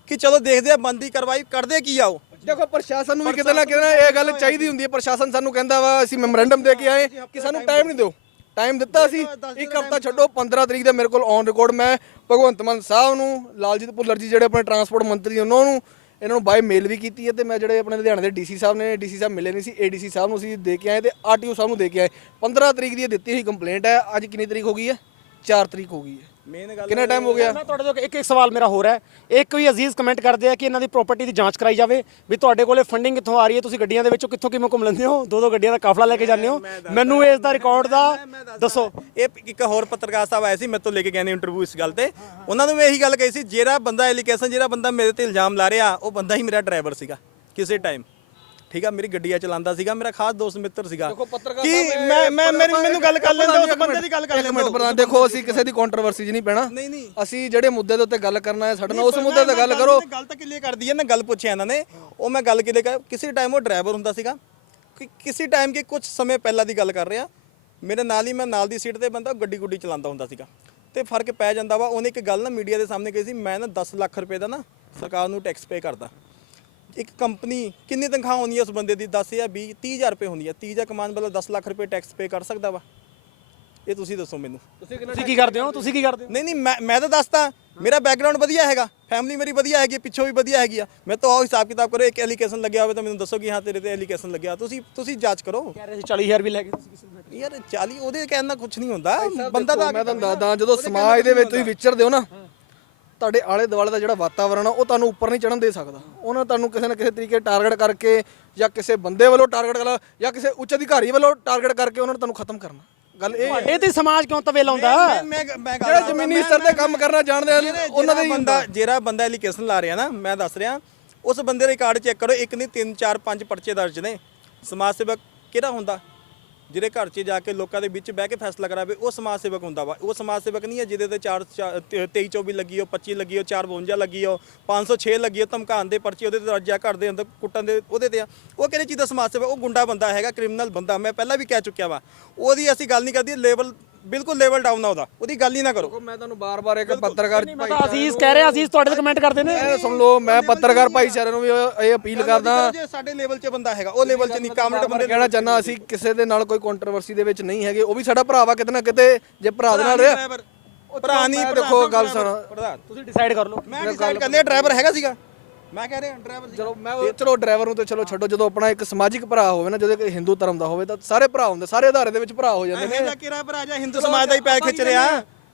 ਕਿ ਚਲੋ ਦੇਖਦੇ ਆ ਬੰਦੀ ਕਾਰਵਾਈ ਕਰਦੇ ਕੀ ਆ ਉਹ। ਦੇਖੋ ਪ੍ਰਸ਼ਾਸਨ ਨੂੰ ਵੀ ਕਿਤੇ ਨਾ ਕਿਤੇ ਇਹ ਗੱਲ ਚਾਹੀਦੀ ਹੁੰਦੀ ਹੈ ਪ੍ਰਸ਼ਾਸਨ ਸਾਨੂੰ ਕਹਿੰਦਾ ਵਾ ਅਸੀਂ ਮੈਮੋਰੈਂਡਮ ਦੇ ਕੇ ਆਏ ਕਿ ਸਾਨੂੰ ਟਾਈਮ ਨਹੀਂ ਦਿਓ। ਟਾਈਮ ਦਿੱਤਾ ਸੀ। ਇੱਕ ਹਫਤਾ ਛੱਡੋ 15 ਤਰੀਕ ਦਾ ਮੇਰੇ ਕੋਲ ਔਨ ਰਿਕਾਰਡ ਮੈਂ ਭਗਵੰਤ ਮਾਨ ਸਾਹਿਬ ਨੂੰ ਲਾਲਜੀਤ ਭੁੱਲਰ ਜੀ ਜਿਹੜੇ ਆਪਣੇ ਟਰਾਂਸਪੋਰਟ ਮੰਤਰੀ ਉਹਨਾਂ ਨੂੰ ਇਹਨਾਂ ਨੂੰ ਬਾਈ ਮੇਲ ਵੀ ਕੀਤੀ ਹੈ ਤੇ ਮੈਂ ਜਿਹੜੇ ਆਪਣੇ ਲੁਧਿਆਣੇ ਦੇ ਡੀਸੀ ਸਾਹਿਬ ਨੇ ਡੀਸੀ ਸਾਹਿਬ ਮਿਲੇ ਨਹੀਂ ਸੀ ਏਡੀਸੀ ਸਾਹਿਬ ਨੂੰ ਅਸੀਂ ਦੇ ਕੇ ਆਏ ਤੇ ਆਰਟੀਓ ਸਾਹਿਬ ਨੂੰ ਦੇ ਕੇ ਆਏ। 15 ਤਰੀਕ ਦੀ ਇਹ ਦਿੱਤੀ ਹੋਈ ਕੰਪਲੇਂਟ ਹੈ ਅੱਜ ਕਿੰਨੀ ਤਰੀਕ ਹੋ ਗਈ ਹੈ? 4 ਤਰੀਕ ਹੋ ਗਈ ਹੈ। ਮੇਨ ਗੱਲ ਕਿੰਨਾ ਟਾਈਮ ਹੋ ਗਿਆ? ਮੈਂ ਤੁਹਾਡੇ ਤੋਂ ਇੱਕ ਇੱਕ ਸਵਾਲ ਮੇਰਾ ਹੋਰ ਹੈ। ਇੱਕ ਵੀ ਅਜ਼ੀਜ਼ ਕਮੈਂਟ ਕਰਦੇ ਆ ਕਿ ਇਹਨਾਂ ਦੀ ਪ੍ਰਾਪਰਟੀ ਦੀ ਜਾਂਚ ਕਰਾਈ ਜਾਵੇ ਵੀ ਤੁਹਾਡੇ ਕੋਲੇ ਫੰਡਿੰਗ ਕਿੱਥੋਂ ਆ ਰਹੀ ਹੈ ਤੁਸੀਂ ਗੱਡੀਆਂ ਦੇ ਵਿੱਚੋਂ ਕਿੱਥੋਂ ਕਿਵੇਂ ਘੁੰਮ ਲੈਂਦੇ ਹੋ? ਦੋ ਦੋ ਗੱਡੀਆਂ ਦਾ ਕਾਫਲਾ ਲੈ ਕੇ ਜਾਂਦੇ ਹੋ। ਮੈਨੂੰ ਇਸ ਦਾ ਰਿਕਾਰਡ ਦਾ ਦੱਸੋ। ਇਹ ਇੱਕ ਹੋਰ ਪੱਤਰਕਾਰ ਸਾਹਿਬ ਆਏ ਸੀ ਮੇਰੇ ਤੋਂ ਲੈ ਕੇ ਗਏ ਨੇ ਇੰਟਰਵਿਊ ਇਸ ਗੱਲ ਤੇ। ਉਹਨਾਂ ਨੂੰ ਮੈਂ ਇਹੀ ਗੱਲ ਕਹੀ ਸੀ ਜਿਹੜਾ ਬੰਦਾ ਐਲੀਗੇਸ਼ਨ ਜਿਹੜਾ ਬੰਦਾ ਮੇਰੇ ਤੇ ਇਲਜ਼ਾਮ ਲਾ ਰਿਹਾ ਉਹ ਬੰਦਾ ਹੀ ਮੇਰਾ ਡਰਾਈਵਰ ਸੀਗਾ ਕਿਸੇ ਟਾਈਮ ਠੀਕ ਆ ਮੇਰੀ ਗੱਡੀਆਂ ਚਲਾਉਂਦਾ ਸੀਗਾ ਮੇਰਾ ਖਾਸ ਦੋਸਤ ਮਿੱਤਰ ਸੀਗਾ। ਦੇਖੋ ਪੱਤਰਕਾਰ ਕਿ ਸਾਹਿਬ, ਮੈਂ ਮੈਂ ਮੇਰੀ ਮੈਨੂੰ ਗੱਲ ਕਰ ਲੈਂਦੇ ਉਸ ਬੰਦੇ ਦੀ ਗੱਲ ਕਰ ਇੱਕ ਲੈਂਦੇ ਮਿੰਟ ਪ੍ਰਧਾਨ ਦੇਖੋ ਅਸੀਂ ਕਿਸੇ ਦੀ ਕੰਟਰੋਵਰਸੀ 'ਚ ਨਹੀਂ ਪੈਣਾ। ਨਹੀਂ ਨਹੀਂ। ਅਸੀਂ ਜਿਹੜੇ ਮੁੱਦੇ ਦੇ ਉੱਤੇ ਗੱਲ ਕਰਨਾ ਹੈ ਸਾਡੇ ਨਾਲ ਉਸ ਮੁੱਦੇ ਤੇ ਗੱਲ ਕਰੋ। ਗੱਲ ਤਾਂ ਕਿਲੇ ਕਰਦੀ ਹੈ ਨਾ ਗੱਲ ਪੁੱਛਿਆ ਇਹਨਾਂ ਨੇ। ਉਹ ਮੈਂ ਗੱਲ ਕਿਲੇ ਕਰ ਕਿਸੇ ਟਾਈਮ ਉਹ ਡਰਾਈਵਰ ਹੁੰਦਾ ਸੀਗਾ। ਕਿ ਕਿਸੇ ਟਾਈਮ ਕਿ ਕੁਝ ਸਮੇਂ ਪਹਿਲਾਂ ਦੀ ਗੱਲ ਕਰ ਰਿਹਾ। ਮੇਰੇ ਨਾਲ ਹੀ ਮੈਂ ਨਾਲ ਦੀ ਸੀਟ ਤੇ ਬੰਦਾ ਗੱਡੀ ਗੁੱਡੀ ਚਲਾਉਂਦਾ ਹੁੰਦਾ ਸੀਗਾ। ਤੇ ਫ਼ਰਕ ਪੈ ਜਾਂਦਾ ਵਾ ਉਹਨੇ ਇੱਕ ਗੱਲ ਨਾ ਮੀਡੀਆ ਦੇ ਸਾਹਮਣੇ ਕਹੀ ਸੀ ਮੈਂ ਨਾ 10 ਲੱਖ ਰੁਪਏ ਦਾ ਨਾ ਸਰਕਾਰ ਨੂੰ ਟੈਕਸ ਪੇ ਕਰਦਾ। ਇੱਕ ਕੰਪਨੀ ਕਿੰਨੀ ਤਨਖਾਹ ਹੋਣੀ ਹੈ ਉਸ ਬੰਦੇ ਦੀ? 10 ਜਾਂ 20 30000 ਰੁਪਏ ਹੁੰਦੀ ਹੈ। 30 ਜਾਂ ਕਮਾਉਣ ਵਾਲਾ 10 ਲੱਖ ਰੁਪਏ ਟੈਕਸ ਪੇ ਕਰ ਸਕਦਾ ਵਾ। ਇਹ ਤੁਸੀਂ ਦੱਸੋ ਮੈਨੂੰ। ਤੁਸੀਂ ਕੀ ਕਰਦੇ ਹੋ? ਤੁਸੀਂ ਕੀ ਕਰਦੇ ਹੋ? ਨਹੀਂ ਨਹੀਂ ਮੈਂ ਮੈਂ ਤਾਂ ਦੱਸਦਾ। ਮੇਰਾ ਬੈਕਗ੍ਰਾਉਂਡ ਵਧੀਆ ਹੈਗਾ। ਫੈਮਿਲੀ ਮੇਰੀ ਵਧੀਆ ਹੈਗੀ ਪਿੱਛੋਂ ਵੀ ਵਧੀਆ ਹੈਗੀ ਆ। ਮੈਂ ਤਾਂ ਉਹ ਹਿਸਾਬ ਕਿਤਾਬ ਕਰੋ ਇੱਕ ਐਲੀਗੇਸ਼ਨ ਲੱਗਿਆ ਹੋਵੇ ਤਾਂ ਮੈਨੂੰ ਦੱਸੋ ਕਿ ਹਾਂ ਤੇਰੇ ਤੇ ਐਲੀਗੇਸ਼ਨ ਲੱਗਿਆ। ਤੁਸੀਂ ਤੁਸੀਂ ਜਾਂਚ ਕਰੋ। ਕਹਿ ਰਹੇ ਸੀ 40000 ਵੀ ਲੈ ਕੇ ਤੁਸੀਂ ਕਿਸੇ ਨੂੰ ਯਾਰ 40 ਉਹਦੇ ਕਹਿਣ ਨਾਲ ਕੁਝ ਨਹੀਂ ਹੁੰਦਾ। ਬੰਦਾ ਤਾਂ ਮੈਂ ਤੁਹਾਨੂੰ ਦੱਸਦਾ ਜਦੋਂ। ਸਮਾਜ ਦੇ ਵਿੱਚ ਤੁਸੀਂ ਵਿਚਰਦੇ ਹੋ ਨਾ ਤੁਹਾਡੇ ਆਲੇ ਦੁਆਲੇ ਦਾ ਜਿਹੜਾ ਵਾਤਾਵਰਣ ਆ ਉਹ ਤੁਹਾਨੂੰ ਉੱਪਰ ਨਹੀਂ ਚੜਨ ਦੇ ਸਕਦਾ। ਉਹਨਾਂ ਤੁਹਾਨੂੰ ਕਿਸੇ ਨਾ ਕਿਸੇ ਤਰੀਕੇ ਟਾਰਗੇਟ ਕਰਕੇ ਜਾਂ ਕਿਸੇ ਬੰਦੇ ਵੱਲੋਂ ਟਾਰਗੇਟ ਕਰ ਜਾਂ ਕਿਸੇ ਉੱਚ ਅਧਿਕਾਰੀ ਵੱਲੋਂ ਟਾਰਗੇਟ ਕਰਕੇ ਉਹਨਾਂ ਨੇ ਤੁਹਾਨੂੰ ਖਤਮ ਕਰਨਾ। ਗੱਲ ਇਹ ਹੈ ਤੁਹਾਡੇ ਤੇ ਸਮਾਜ ਕਿਉਂ ਤਵੇ ਲਾਉਂਦਾ? ਮੈਂ ਮੈਂ ਜਿਹੜਾ ਜ਼ਮੀਨੀ ਸਤਰ ਤੇ ਕੰਮ ਕਰਨਾ ਜਾਣਦੇ ਹਨ ਉਹਨਾਂ ਦੇ ਬੰਦਾ ਜਿਹੜਾ ਬੰਦਾ ਐਲੀਗੇਸ਼ਨ ਲਾ ਰਿਹਾ ਨਾ ਮੈਂ ਦੱਸ ਰਿਹਾ ਉਸ ਬੰਦੇ ਦੇ ਰਿਕਾਰਡ ਚੈੱਕ ਕਰੋ ਇੱਕ ਨਹੀਂ ਤਿੰਨ ਚਾਰ ਪੰਜ ਪਰਚੇ ਦਰਜ ਨੇ। ਸਮਾਜ ਸੇਵਕ ਕਿਹੜਾ ਹੁੰਦਾ? ਜਿਹੜੇ ਘਰ 'ਚ ਜਾ ਕੇ ਲੋਕਾਂ ਦੇ ਵਿੱਚ ਬਹਿ ਕੇ ਫੈਸਲਾ ਕਰਾਵੇ, ਉਹ ਸਮਾਜ ਸੇਵਕ ਹੁੰਦਾ ਵਾ। ਉਹ ਸਮਾਜ ਸੇਵਕ ਨਹੀਂ ਹੈ ਜਿਹਦੇ ਤੇ 4 23 24 ਲੱਗੀ ਹੋ 25 ਲੱਗੀ ਹੋ 452 ਲੱਗੀ ਹੋ 506 ਲੱਗੀ ਹੋ ਧਮਕਾਨ ਦੇ ਪਰਚੇ ਉਹਦੇ ਤੇ ਦਰਜਾ ਘਰ ਦੇ ਅੰਦਰ ਕੁੱਟਣ ਦੇ ਉਹਦੇ ਤੇ ਆ। ਉਹ ਕਿਹੜੇ ਚੀਜ਼ ਦਾ ਸਮਾਜ ਸੇਵਕ? ਉਹ ਗੁੰਡਾ ਬੰਦਾ ਹੈਗਾ ਕ੍ਰਿਮੀਨਲ ਬੰਦਾ। ਮੈਂ ਪਹਿਲਾਂ ਵੀ ਕਹਿ ਚੁੱਕਿਆ ਵਾ। ਉਹਦੀ ਅਸੀਂ ਗੱਲ ਨਹੀਂ ਕਰਦੀ ਲੈਵਲ ਬਿਲਕੁਲ ਲੈਵਲ ਡਾਊਨ ਆ ਉਹਦਾ। ਉਹਦੀ ਗੱਲ ਹੀ ਨਾ ਕਰੋ। ਮੈਂ ਤੁਹਾਨੂੰ ਬਾਰ-ਬਾਰ ਇੱਕ ਪੱਤਰਕਾਰ ਮੈਂ ਤਾਂ ਅਜ਼ੀਜ਼ ਕਹਿ ਰਿਹਾ ਅਜ਼ੀਜ਼ ਤੁਹਾਡੇ ਤੇ ਕਮੈਂਟ ਕਰਦੇ ਨੇ। ਇਹ ਸੁਣ ਲਓ ਮੈਂ ਪੱਤਰਕਾਰ ਭਾਈਚਾਰੇ ਨੂੰ ਵੀ ਇਹ ਇਹ ਅਪੀਲ ਕਰਦਾ। ਜੇ ਸਾਡੇ ਲੈਵਲ 'ਚ ਬੰਦਾ ਹੈਗਾ ਉਹ ਲੈਵਲ 'ਚ ਨਹੀਂ ਕਾਮਰੇਡ ਬੰਦੇ ਕਹਿਣਾ ਚਾਹੁੰਦਾ ਅਸੀਂ ਕਿਸੇ ਦੇ ਨਾਲ ਕੋਈ ਕੰਟਰੋਵਰਸੀ ਦੇ ਵਿੱਚ ਨਹੀਂ ਹੈਗੇ ਉਹ ਵੀ ਸਾਡਾ ਭਰਾ ਵਾ ਕਿਤੇ ਨਾ ਕਿਤੇ ਜੇ ਭਰਾ ਦੇ ਨਾਲ ਰਿਹਾ। ਭਰਾ ਨਹੀਂ ਦੇਖੋ ਗੱਲ ਸੁਣ। ਤੁਸੀਂ ਡਿਸਾਈਡ ਕਰ ਲਓ। ਮੈਂ ਡਿਸਾਈਡ ਕਰਨੇ ਡਰਾਈਵਰ ਹੈਗਾ ਸੀਗਾ? ਮੈਂ ਕਹਿ ਰਿਹਾ ਡਰਾਈਵਰ ਚਲੋ ਮੈਂ ਉਹ- ਚਲੋ ਡਰਾਈਵਰ ਨੂੰ ਤੇ ਚਲੋ ਛੱਡੋ ਜਦੋਂ ਆਪਣਾ ਇੱਕ ਸਮਾਜਿਕ ਭਰਾ ਹੋਵੇ ਨਾ ਜਦੋਂ ਇੱਕ ਹਿੰਦੂ ਧਰਮ ਦਾ ਹੋਵੇ ਤਾਂ ਸਾਰੇ ਭਰਾ ਹੁੰਦੇ ਸਾਰੇ ਆਧਾਰੇ ਦੇ ਵਿੱਚ ਭਰਾ ਹੋ ਜਾਂਦੇ ਇਹ ਨੇ। ਜਿਹਾ ਕਿਹੜਾ ਭਰਾ ਜਾਂ ਹਿੰਦੂ ਸਮਾਜ ਦਾ ਹੀ ਪੈਰ ਖਿੱਚ ਰਿਹਾ?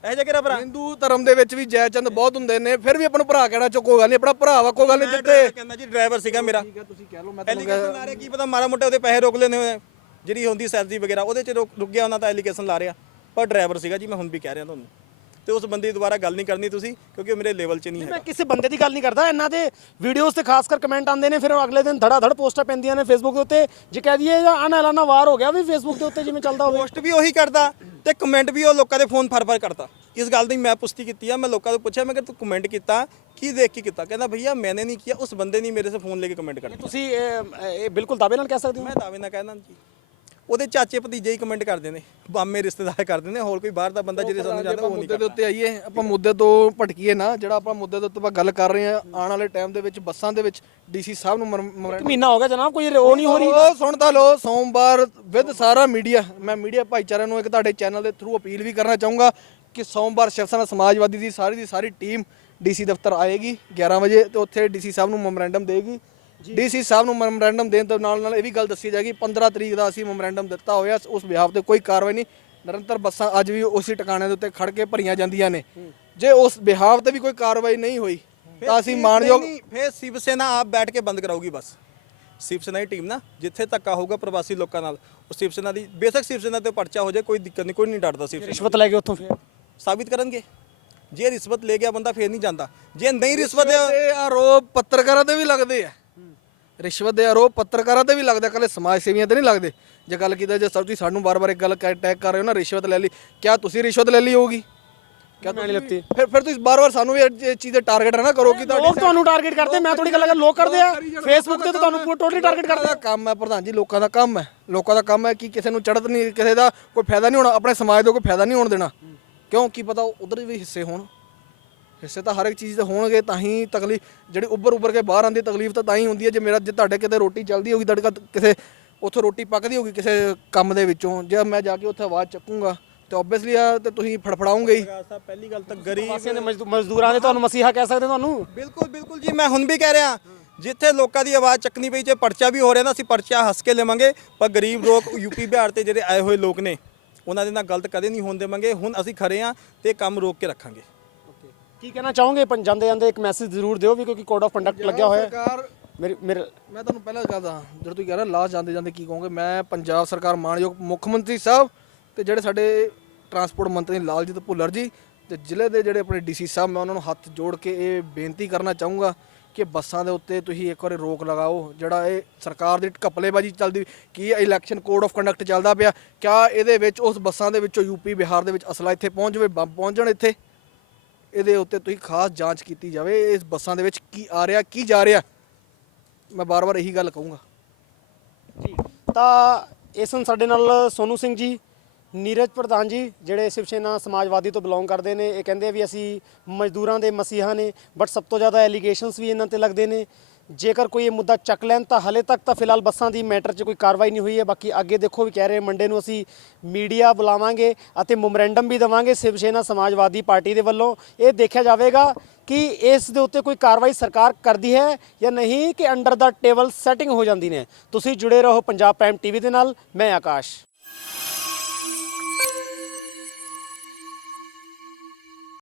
ਇਹ ਜਿਹਾ ਕਿਹੜਾ ਭਰਾ? ਹਿੰਦੂ ਧਰਮ ਦੇ ਵਿੱਚ ਵੀ ਜੈਚੰਦ ਬਹੁਤ ਹੁੰਦੇ ਨੇ ਫਿਰ ਵੀ ਆਪਾਂ ਨੂੰ ਭਰਾ ਕਹਿਣਾ ਚੋ ਕੋਈ ਗੱਲ ਨਹੀਂ ਆਪਣਾ ਭਰਾ ਵਾ ਕੋਈ ਗੱਲ ਨਹੀਂ ਜਿੱਤੇ ਕਹਿੰਦਾ ਜੀ ਡਰਾਈਵਰ ਸੀਗਾ ਮੇਰਾ। ਠੀਕ ਹੈ ਤੁਸੀਂ ਕਹਿ ਲਓ ਮੈਂ ਐਲੀਗੇਸ਼ਨ ਲਾ ਰਿਹਾ ਕੀ ਪਤਾ ਮਾਰਾ ਮੋਟਾ ਉਹਦੇ ਪੈਸੇ ਰੋਕ ਲੈਣੇ ਹੋਏ ਜਿਹੜੀ ਹੁੰਦੀ ਸੈਲਰੀ ਵਗੈਰਾ ਉਹਦੇ ਚ ਰੁਕ ਰੁਕ ਗਿਆ ਉਹਨਾਂ ਦਾ ਐਲੀਗੇਸ਼ਨ ਲਾ ਰਿਹਾ। ਪਰ ਡਰਾਈਵਰ ਸੀਗਾ ਜੀ ਮੈਂ ਹੁਣ ਵੀ ਕਹਿ ਰਿਹਾ ਤੁਹਾਨੂੰ। ਤੇ ਉਸ ਬੰਦੇ ਦੀ ਦੁਬਾਰਾ ਗੱਲ ਨਹੀਂ ਕਰਨੀ ਤੁਸੀਂ ਕਿਉਂਕਿ ਉਹ ਮੇਰੇ ਲੈਵਲ 'ਚ ਨਹੀਂ ਹੈ ਮੈਂ ਕਿਸੇ ਬੰਦੇ ਦੀ ਗੱਲ ਨਹੀਂ ਕਰਦਾ ਇਹਨਾਂ ਦੇ ਵੀਡੀਓਜ਼ ਤੇ ਖਾਸ ਕਰ ਕਮੈਂਟ ਆਉਂਦੇ ਨੇ ਫਿਰ ਉਹ ਅਗਲੇ ਦਿਨ ਧੜਾ ਧੜ ਪੋਸਟਾਂ ਪੈਂਦੀਆਂ ਨੇ ਫੇਸਬੁੱਕ ਦੇ ਉੱਤੇ ਜੇ ਕਹਿ ਦਈਏ ਜਾਂ ਅਨਐਲਾਨਾ ਵਾਰ ਹੋ ਗਿਆ ਵੀ ਫੇਸਬੁੱਕ ਦੇ ਉੱਤੇ ਜਿਵੇਂ ਚੱਲਦਾ ਹੋਵੇ। ਪੋਸਟ ਵੀ ਉਹੀ ਕਰਦਾ ਤੇ ਕਮੈਂਟ ਵੀ ਉਹ ਲੋਕਾਂ ਦੇ ਫੋਨ ਫਰ ਫਰ ਕਰਦਾ। ਇਸ ਗੱਲ ਦੀ ਮੈਂ ਪੁਸ਼ਟੀ ਕੀਤੀ ਆ ਮੈਂ ਲੋਕਾਂ ਤੋਂ ਪੁੱਛਿਆ ਮੈਂ ਕਿ ਤੂੰ ਕਮੈਂਟ ਕੀਤਾ ਕੀ ਦੇਖ ਕੇ ਕੀਤਾ? ਕਹਿੰਦਾ ਭਈਆ ਮੈਨੇ ਨਹੀਂ ਕੀਤਾ ਉਸ ਬੰਦੇ ਨੇ ਮੇਰੇ ਸੇ ਫੋਨ ਲੈ ਕੇ ਕਮੈਂਟ ਕਰ ਤੁਸੀਂ ਇਹ ਇਹ ਬਿਲਕੁਲ ਦਾਅਵੇ ਨਾਲ ਕਹਿ ਸਕਦੇ ਹੋ। ਮੈਂ ਦਾਅਵੇ ਨਾਲ ਕਹਿੰਦਾ ਜੀ। ਉਹਦੇ ਚਾਚੇ ਭਤੀਜੇ ਹੀ ਕਮੈਂਟ ਕਰਦੇ ਨੇ ਬਾਮੇ ਰਿਸ਼ਤੇਦਾਰ ਕਰਦੇ ਨੇ ਹੋਰ ਕੋਈ ਬਾਹਰ ਦਾ ਬੰਦਾ ਜਿਹਦੇ ਸਾਨੂੰ ਜਾਂਦਾ ਉਹ ਨਹੀਂ ਮੁੱਦੇ ਦੇ ਉੱਤੇ ਆਈਏ ਆਪਾਂ ਮੁੱਦੇ ਤੋਂ ਭਟਕੀਏ ਨਾ ਜਿਹੜਾ ਆਪਾਂ ਮੁੱਦੇ ਦੇ ਉੱਤੇ ਆਪਾਂ ਗੱਲ ਕਰ ਰਹੇ ਹਾਂ ਆਉਣ ਵਾਲੇ ਟਾਈਮ ਦੇ ਵਿੱਚ ਬੱਸਾਂ ਦੇ ਵਿੱਚ ਡੀਸੀ ਸਾਹਿਬ ਨੂੰ ਮੈਮੋਰੈਂਡਮ ਇੱਕ ਮਹੀਨਾ ਹੋ ਗਿਆ ਜਨਾਬ ਕੋਈ ਉਹ ਨਹੀਂ ਹੋ ਰਹੀ। ਉਹ ਸੁਣਦਾ ਲੋ ਸੋਮਵਾਰ ਵਿਦ ਸਾਰਾ ਮੀਡੀਆ ਮੈਂ ਮੀਡੀਆ ਭਾਈਚਾਰੇ ਨੂੰ ਇੱਕ ਤੁਹਾਡੇ ਚੈਨਲ ਦੇ ਥਰੂ ਅਪੀਲ ਵੀ ਕਰਨਾ ਚਾਹੂੰਗਾ ਕਿ ਸੋਮਵਾਰ ਸ਼ਿਵ ਸੈਨਾ ਸਮਾਜਵਾਦੀ ਦੀ ਸਾਰੀ ਦੀ ਸਾਰੀ ਟੀਮ ਡੀਸੀ ਦਫ਼ਤਰ ਆਏਗੀ 11 ਵਜੇ ਤੇ ਉੱਥੇ ਡੀਸੀ ਸਾਹਿਬ ਨੂੰ ਮੈਮੋਰੈਂਡਮ ਦੇਗੀ। ਡੀਸੀ ਸਾਹਿਬ ਨੂੰ ਮੈਮੋਰੈਂਡਮ ਦੇਣ ਤੋਂ ਨਾਲ ਨਾਲ ਇਹ ਵੀ ਗੱਲ ਦੱਸੀ ਜਾਏਗੀ 15 ਤਰੀਕ ਦਾ ਅਸੀਂ ਮੈਮੋਰੈਂਡਮ ਦਿੱਤਾ ਹੋਇਆ ਉਸ ਬਿਹਾਫ ਤੇ ਕੋਈ ਕਾਰਵਾਈ ਨਹੀਂ। ਨਿਰੰਤਰ ਬੱਸਾਂ ਅੱਜ ਵੀ ਉਸੇ ਟਿਕਾਣੇ ਦੇ ਉੱਤੇ ਖੜ ਕੇ ਭਰੀਆਂ ਜਾਂਦੀਆਂ ਨੇ। ਜੇ ਉਸ ਬਿਹਾਫ ਤੇ ਵੀ ਕੋਈ ਕਾਰਵਾਈ ਨਹੀਂ ਹੋਈ ਤਾਂ ਅਸੀਂ ਮਾਨਯੋਗ ਫਿਰ ਸ਼ਿਵ ਸੈਨਾ ਆਪ ਬੈਠ ਕੇ ਬੰਦ ਕਰਾਊਗੀ ਬਸ। ਸ਼ਿਵ ਸੈਨਾ ਦੀ ਟੀਮ ਨਾ ਜਿੱਥੇ ਧੱਕਾ ਹੋਊਗਾ ਪ੍ਰਵਾਸੀ ਲੋਕਾਂ ਨਾਲ ਉਹ ਸ਼ਿਵ ਸੈਨਾ ਦੀ ਬੇਸ਼ੱਕ ਸ਼ਿਵ ਸੈਨਾ ਤੇ ਪਰਚਾ ਹੋ ਜਾਏ ਕੋਈ ਦਿੱਕਤ ਨਹੀਂ ਕੋਈ ਨਹੀਂ ਡਰਦਾ ਸ਼ਿਵ ਸੈਨਾ। ਰਿਸ਼ਵਤ ਲੈ ਕੇ ਉੱਥੋਂ ਫਿਰ। ਸਾਬਿਤ ਕਰਨਗੇ। ਜੇ ਰਿਸ਼ਵਤ ਲੈ ਗਿਆ ਬੰਦਾ ਫੇਰ ਨਹੀਂ ਜਾਂਦਾ। ਜੇ ਨਹੀਂ ਰਿਸ਼ਵਤ ਦੇ ਆਰੋਪ ਪੱਤਰਕਾਰਾਂ ਤੇ ਵੀ ਲੱਗਦੇ ਆ। ਰਿਸ਼ਵਤ ਦੇ ਆਰੋਪ ਪੱਤਰਕਾਰਾਂ ਤੇ ਵੀ ਲੱਗਦੇ ਆ, ਇਕੱਲੇ ਸਮਾਜ ਸੇਵੀਆਂ ਤੇ ਨਹੀਂ ਲੱਗਦੇ। ਜੇ ਗੱਲ ਕੀਤਾ ਜੇ ਸਰ ਤੁਸੀਂ ਸਾਨੂੰ ਬਾਰ-ਬਾਰ ਇੱਕ ਗੱਲ ਟੈਗ ਕਰ ਰਹੇ ਹੋ ਨਾ ਰਿਸ਼ਵਤ ਲੈ ਲਈ ਕਿਆ ਤੁਸੀਂ ਰਿਸ਼ਵਤ ਲੈ ਲਈ ਹੋਊਗੀ? ਕਿਆ ਨਹੀਂ ਲਿੱਤੀ। ਫਿਰ ਫਿਰ ਤੁਸੀਂ ਬਾਰ-ਬਾਰ ਸਾਨੂੰ ਵੀ ਇਹ ਚੀਜ਼ ਦੇ ਟਾਰਗੇਟ ਨਾ ਕਰੋ ਕਿ ਤੁਹਾਡੀ ਲੋਕ ਤੁਹਾਨੂੰ ਟਾਰਗੇਟ ਕਰਦੇ ਮੈਂ ਥੋੜੀ ਗੱਲ ਕਰ ਲੋਕ ਕਰਦੇ ਆ ਫੇਸਬੁੱਕ ਤੇ ਤਾਂ ਤੁਹਾਨੂੰ ਟੋਟਲੀ ਟਾਰਗੇਟ ਕਰਦੇ ਦਾ ਕੰਮ ਹੈ ਪ੍ਰਧਾਨ ਜੀ ਲੋਕਾਂ ਦਾ ਕੰਮ ਹੈ। ਲੋਕਾਂ ਦਾ ਕੰਮ ਹੈ ਕਿ ਕਿਸੇ ਨੂੰ ਚੜ੍ਹਤ ਨਹੀਂ ਕਿਸੇ ਦਾ ਕੋਈ ਫਾਇਦਾ ਨਹੀਂ ਹੋਣਾ ਆਪਣੇ ਸਮਾਜ ਦਾ ਕੋਈ ਫਾਇਦਾ ਨਹੀਂ ਹੋਣ ਦੇਣਾ। ਕਿਉਂ? ਕੀ ਪਤਾ ਉਧਰ ਵੀ ਹਿੱਸੇ ਹੋਣ। ਹਿੱਸੇ ਤਾਂ ਹਰ ਇੱਕ ਚੀਜ਼ ਦੇ ਹੋਣਗੇ ਤਾਂ ਹੀ ਤਕਲੀਫ ਜਿਹੜੀ ਉੱਭਰ ਉੱਭਰ ਕੇ ਬਾਹਰ ਆਉਂਦੀ ਤਕਲੀਫ ਤਾਂ ਤਾਂ ਹੀ ਹੁੰਦੀ ਹੈ ਜੇ ਮੇਰਾ ਜੇ ਤੁਹਾਡੇ ਕਿਤੇ ਰੋਟੀ ਚੱਲਦੀ ਹੋਗੀ ਤੁਹਾਡੇ ਕੋਲ ਕਿਸੇ ਉੱਥੋਂ ਰੋਟੀ ਪੱਕਦੀ ਹੋਗੀ ਕਿਸੇ ਕੰਮ ਦੇ ਵਿੱਚੋਂ ਜੇ ਮੈਂ ਜਾ ਕੇ ਉੱਥੇ ਆਵਾਜ਼ ਚੱਕੂੰਗਾ ਤੇ ਆਬਵੀਅਸਲੀ ਆ ਤੇ ਤੁਸੀਂ ਫੜਫੜਾਉਂਗੇ ਹੀ। ਪਹਿਲੀ ਗੱਲ ਤਾਂ ਗਰੀਬ ਨੇ ਮਜ਼ਦੂ- ਮਜ਼ਦੂਰਾਂ ਦੇ ਤੁਹਾਨੂੰ ਮਸੀਹਾ ਕਹਿ ਸਕਦੇ ਤੁਹਾਨੂੰ? ਬਿਲਕੁਲ ਬਿਲਕੁਲ ਜੀ ਮੈਂ ਹੁਣ ਵੀ ਕਹਿ ਰਿਹਾ ਜਿੱਥੇ ਲੋਕਾਂ ਦੀ ਆਵਾਜ਼ ਚੱਕਣੀ ਪਈ ਜੇ ਪਰਚਾ ਵੀ ਹੋ ਰਿਹਾ ਨਾ ਅਸੀਂ ਪਰਚਾ ਹੱਸ ਕੇ ਲਵਾਂਗੇ ਪਰ ਗਰੀਬ ਲੋਕ ਯੂਪੀ ਬਿਹਾਰ ਤੇ ਜਿਹੜੇ ਆਏ ਹੋਏ ਲੋਕ ਨੇ ਉਹਨਾਂ ਦੇ ਨਾਲ ਗਲਤ ਕਦੇ ਨਹੀਂ ਹੋਣ ਦੇਵਾਂਗੇ ਹੁਣ ਅਸੀਂ ਖੜੇ ਆ ਤੇ ਕੰਮ ਰੋਕ ਕੇ ਰੱਖਾਂਗੇ। ਕੀ ਕਹਿਣਾ ਚਾਹੋਗੇ? ਪੰ ਜਾਂਦੇ ਜਾਂਦੇ ਇੱਕ ਮੈਸੇਜ ਜ਼ਰੂਰ ਦਿਓ ਵੀ ਕਿਉਂਕਿ ਕੋਡ ਆਫ ਕੰਡਕਟ ਲੱਗਿਆ ਹੋਇਆ ਹੈ। ਸਰਕਾਰ ਮੇਰੇ ਮੇਰੇ ਮੈਂ ਤੁਹਾਨੂੰ ਪਹਿਲਾਂ ਕਹਦਾ ਜਦੋਂ ਤੁਸੀਂ ਕਹਿ ਰਹੇ ਲਾਸਟ ਜਾਂਦੇ ਜਾਂਦੇ ਕੀ ਕਹੋਗੇ ਮੈਂ ਪੰਜਾਬ ਸਰਕਾਰ ਮਾਨਯੋਗ ਮੁੱਖ ਮੰਤਰੀ ਸਾਹਿਬ ਤੇ ਜਿਹੜੇ ਸਾਡੇ ਟਰਾਂਸਪੋਰਟ ਮੰਤਰੀ ਲਾਲਜੀਤ ਭੁੱਲਰ ਜੀ ਤੇ ਜ਼ਿਲ੍ਹੇ ਦੇ ਜਿਹੜੇ ਆਪਣੇ ਡੀਸੀ ਸਾਹਿਬ ਮੈਂ ਉਹਨਾਂ ਨੂੰ ਹੱਥ ਜੋੜ ਕੇ ਇਹ ਬੇਨਤੀ ਕਰਨਾ ਚਾਹੂੰਗਾ ਕਿ ਬੱਸਾਂ ਦੇ ਉੱਤੇ ਤੁਸੀਂ ਇੱਕ ਵਾਰੀ ਰੋਕ ਲਗਾਓ ਜਿਹੜਾ ਇਹ ਸਰਕਾਰ ਦੀ ਘਪਲੇਬਾਜ਼ੀ ਚੱਲਦੀ ਕੀ ਇਲੈਕਸ਼ਨ ਕੋਡ ਆਫ ਕੰਡਕਟ ਚੱਲਦਾ ਪਿਆ ਕਿਆ ਇਹਦੇ ਵਿੱਚ ਉਸ ਬੱਸਾਂ ਦੇ ਵਿੱਚੋਂ ਯੂਪੀ ਬਿਹਾਰ ਦੇ ਵਿੱਚ ਅਸਲਾ ਇੱਥੇ ਪਹੁੰਚ ਜਾਵੇ ਬੰਬ ਪਹੁੰਚ ਜਾਣ ਇੱਥੇ? ਇਹਦੇ ਉੱਤੇ ਤੁਸੀਂ ਖਾਸ ਜਾਂਚ ਕੀਤੀ ਜਾਵੇ, ਇਸ ਬੱਸਾਂ ਦੇ ਵਿੱਚ ਕੀ ਆ ਰਿਹਾ, ਕੀ ਜਾ ਰਿਹਾ। ਮੈਂ ਬਾਰ-ਬਾਰ ਇਹੀ ਗੱਲ ਕਹੂੰਗਾ। ਜੀ, ਤਾਂ ਇਸ ਨੂੰ ਸਾਡੇ ਨਾਲ ਸੋਨੂ ਸਿੰਘ ਜੀ, ਨੀਰਜ ਪ੍ਰਧਾਨ ਜੀ, ਜਿਹੜੇ ਸ਼ਿਵ ਸੈਨਾ ਸਮਾਜਵਾਦੀ ਤੋਂ ਬਿਲੋਂਗ ਕਰਦੇ ਨੇ, ਇਹ ਕਹਿੰਦੇ ਆ ਵੀ ਅਸੀਂ ਮਜ਼ਦੂਰਾਂ ਦੇ ਮਸੀਹਾ ਨੇ ਬਟ ਸਭ ਤੋਂ ਜ਼ਿਆਦਾ ਐਲੀਗੇਸ਼ਨਸ ਵੀ ਇਹਨਾਂ ਤੇ ਲੱਗਦੇ ਨੇ। ਜੇਕਰ ਕੋਈ ਇਹ ਮੁੱਦਾ ਚੱਕ ਲੈਣ ਤਾਂ ਹਲੇ ਤੱਕ ਤਾਂ ਫਿਲਹਾਲ ਬੱਸਾਂ ਦੀ ਮੈਟਰ 'ਚ ਕੋਈ ਕਾਰਵਾਈ ਨਹੀਂ ਹੋਈ ਹੈ। ਬਾਕੀ ਅੱਗੇ ਦੇਖੋ ਵੀ ਕਹਿ ਰਹੇ ਮੰਡੇ ਨੂੰ ਅਸੀਂ ਮੀਡੀਆ ਬੁਲਾਵਾਂਗੇ ਅਤੇ ਮੈਮੋਰੈਂਡਮ ਵੀ ਦੇਵਾਂਗੇ ਸ਼ਿਵ ਸੈਨਾ ਸਮਾਜਵਾਦੀ ਪਾਰਟੀ ਦੇ ਵੱਲੋਂ। ਇਹ ਦੇਖਿਆ ਜਾਵੇਗਾ ਕਿ ਇਸ ਦੇ ਉੱਤੇ ਕੋਈ ਕਾਰਵਾਈ ਸਰਕਾਰ ਕਰਦੀ ਹੈ ਜਾਂ ਨਹੀਂ ਕਿ ਅੰਡਰ ਦਾ ਟੇਬਲ ਸੈਟਿੰਗ ਹੋ ਜਾਂਦੀ ਨੇ। ਤੁਸੀਂ ਜੁੜੇ ਰਹੋ ਪੰਜਾਬ ਪ੍ਰਾਈਮ ਟੀਵੀ ਦੇ ਨਾਲ, ਮੈਂ ਆਕਾਸ਼।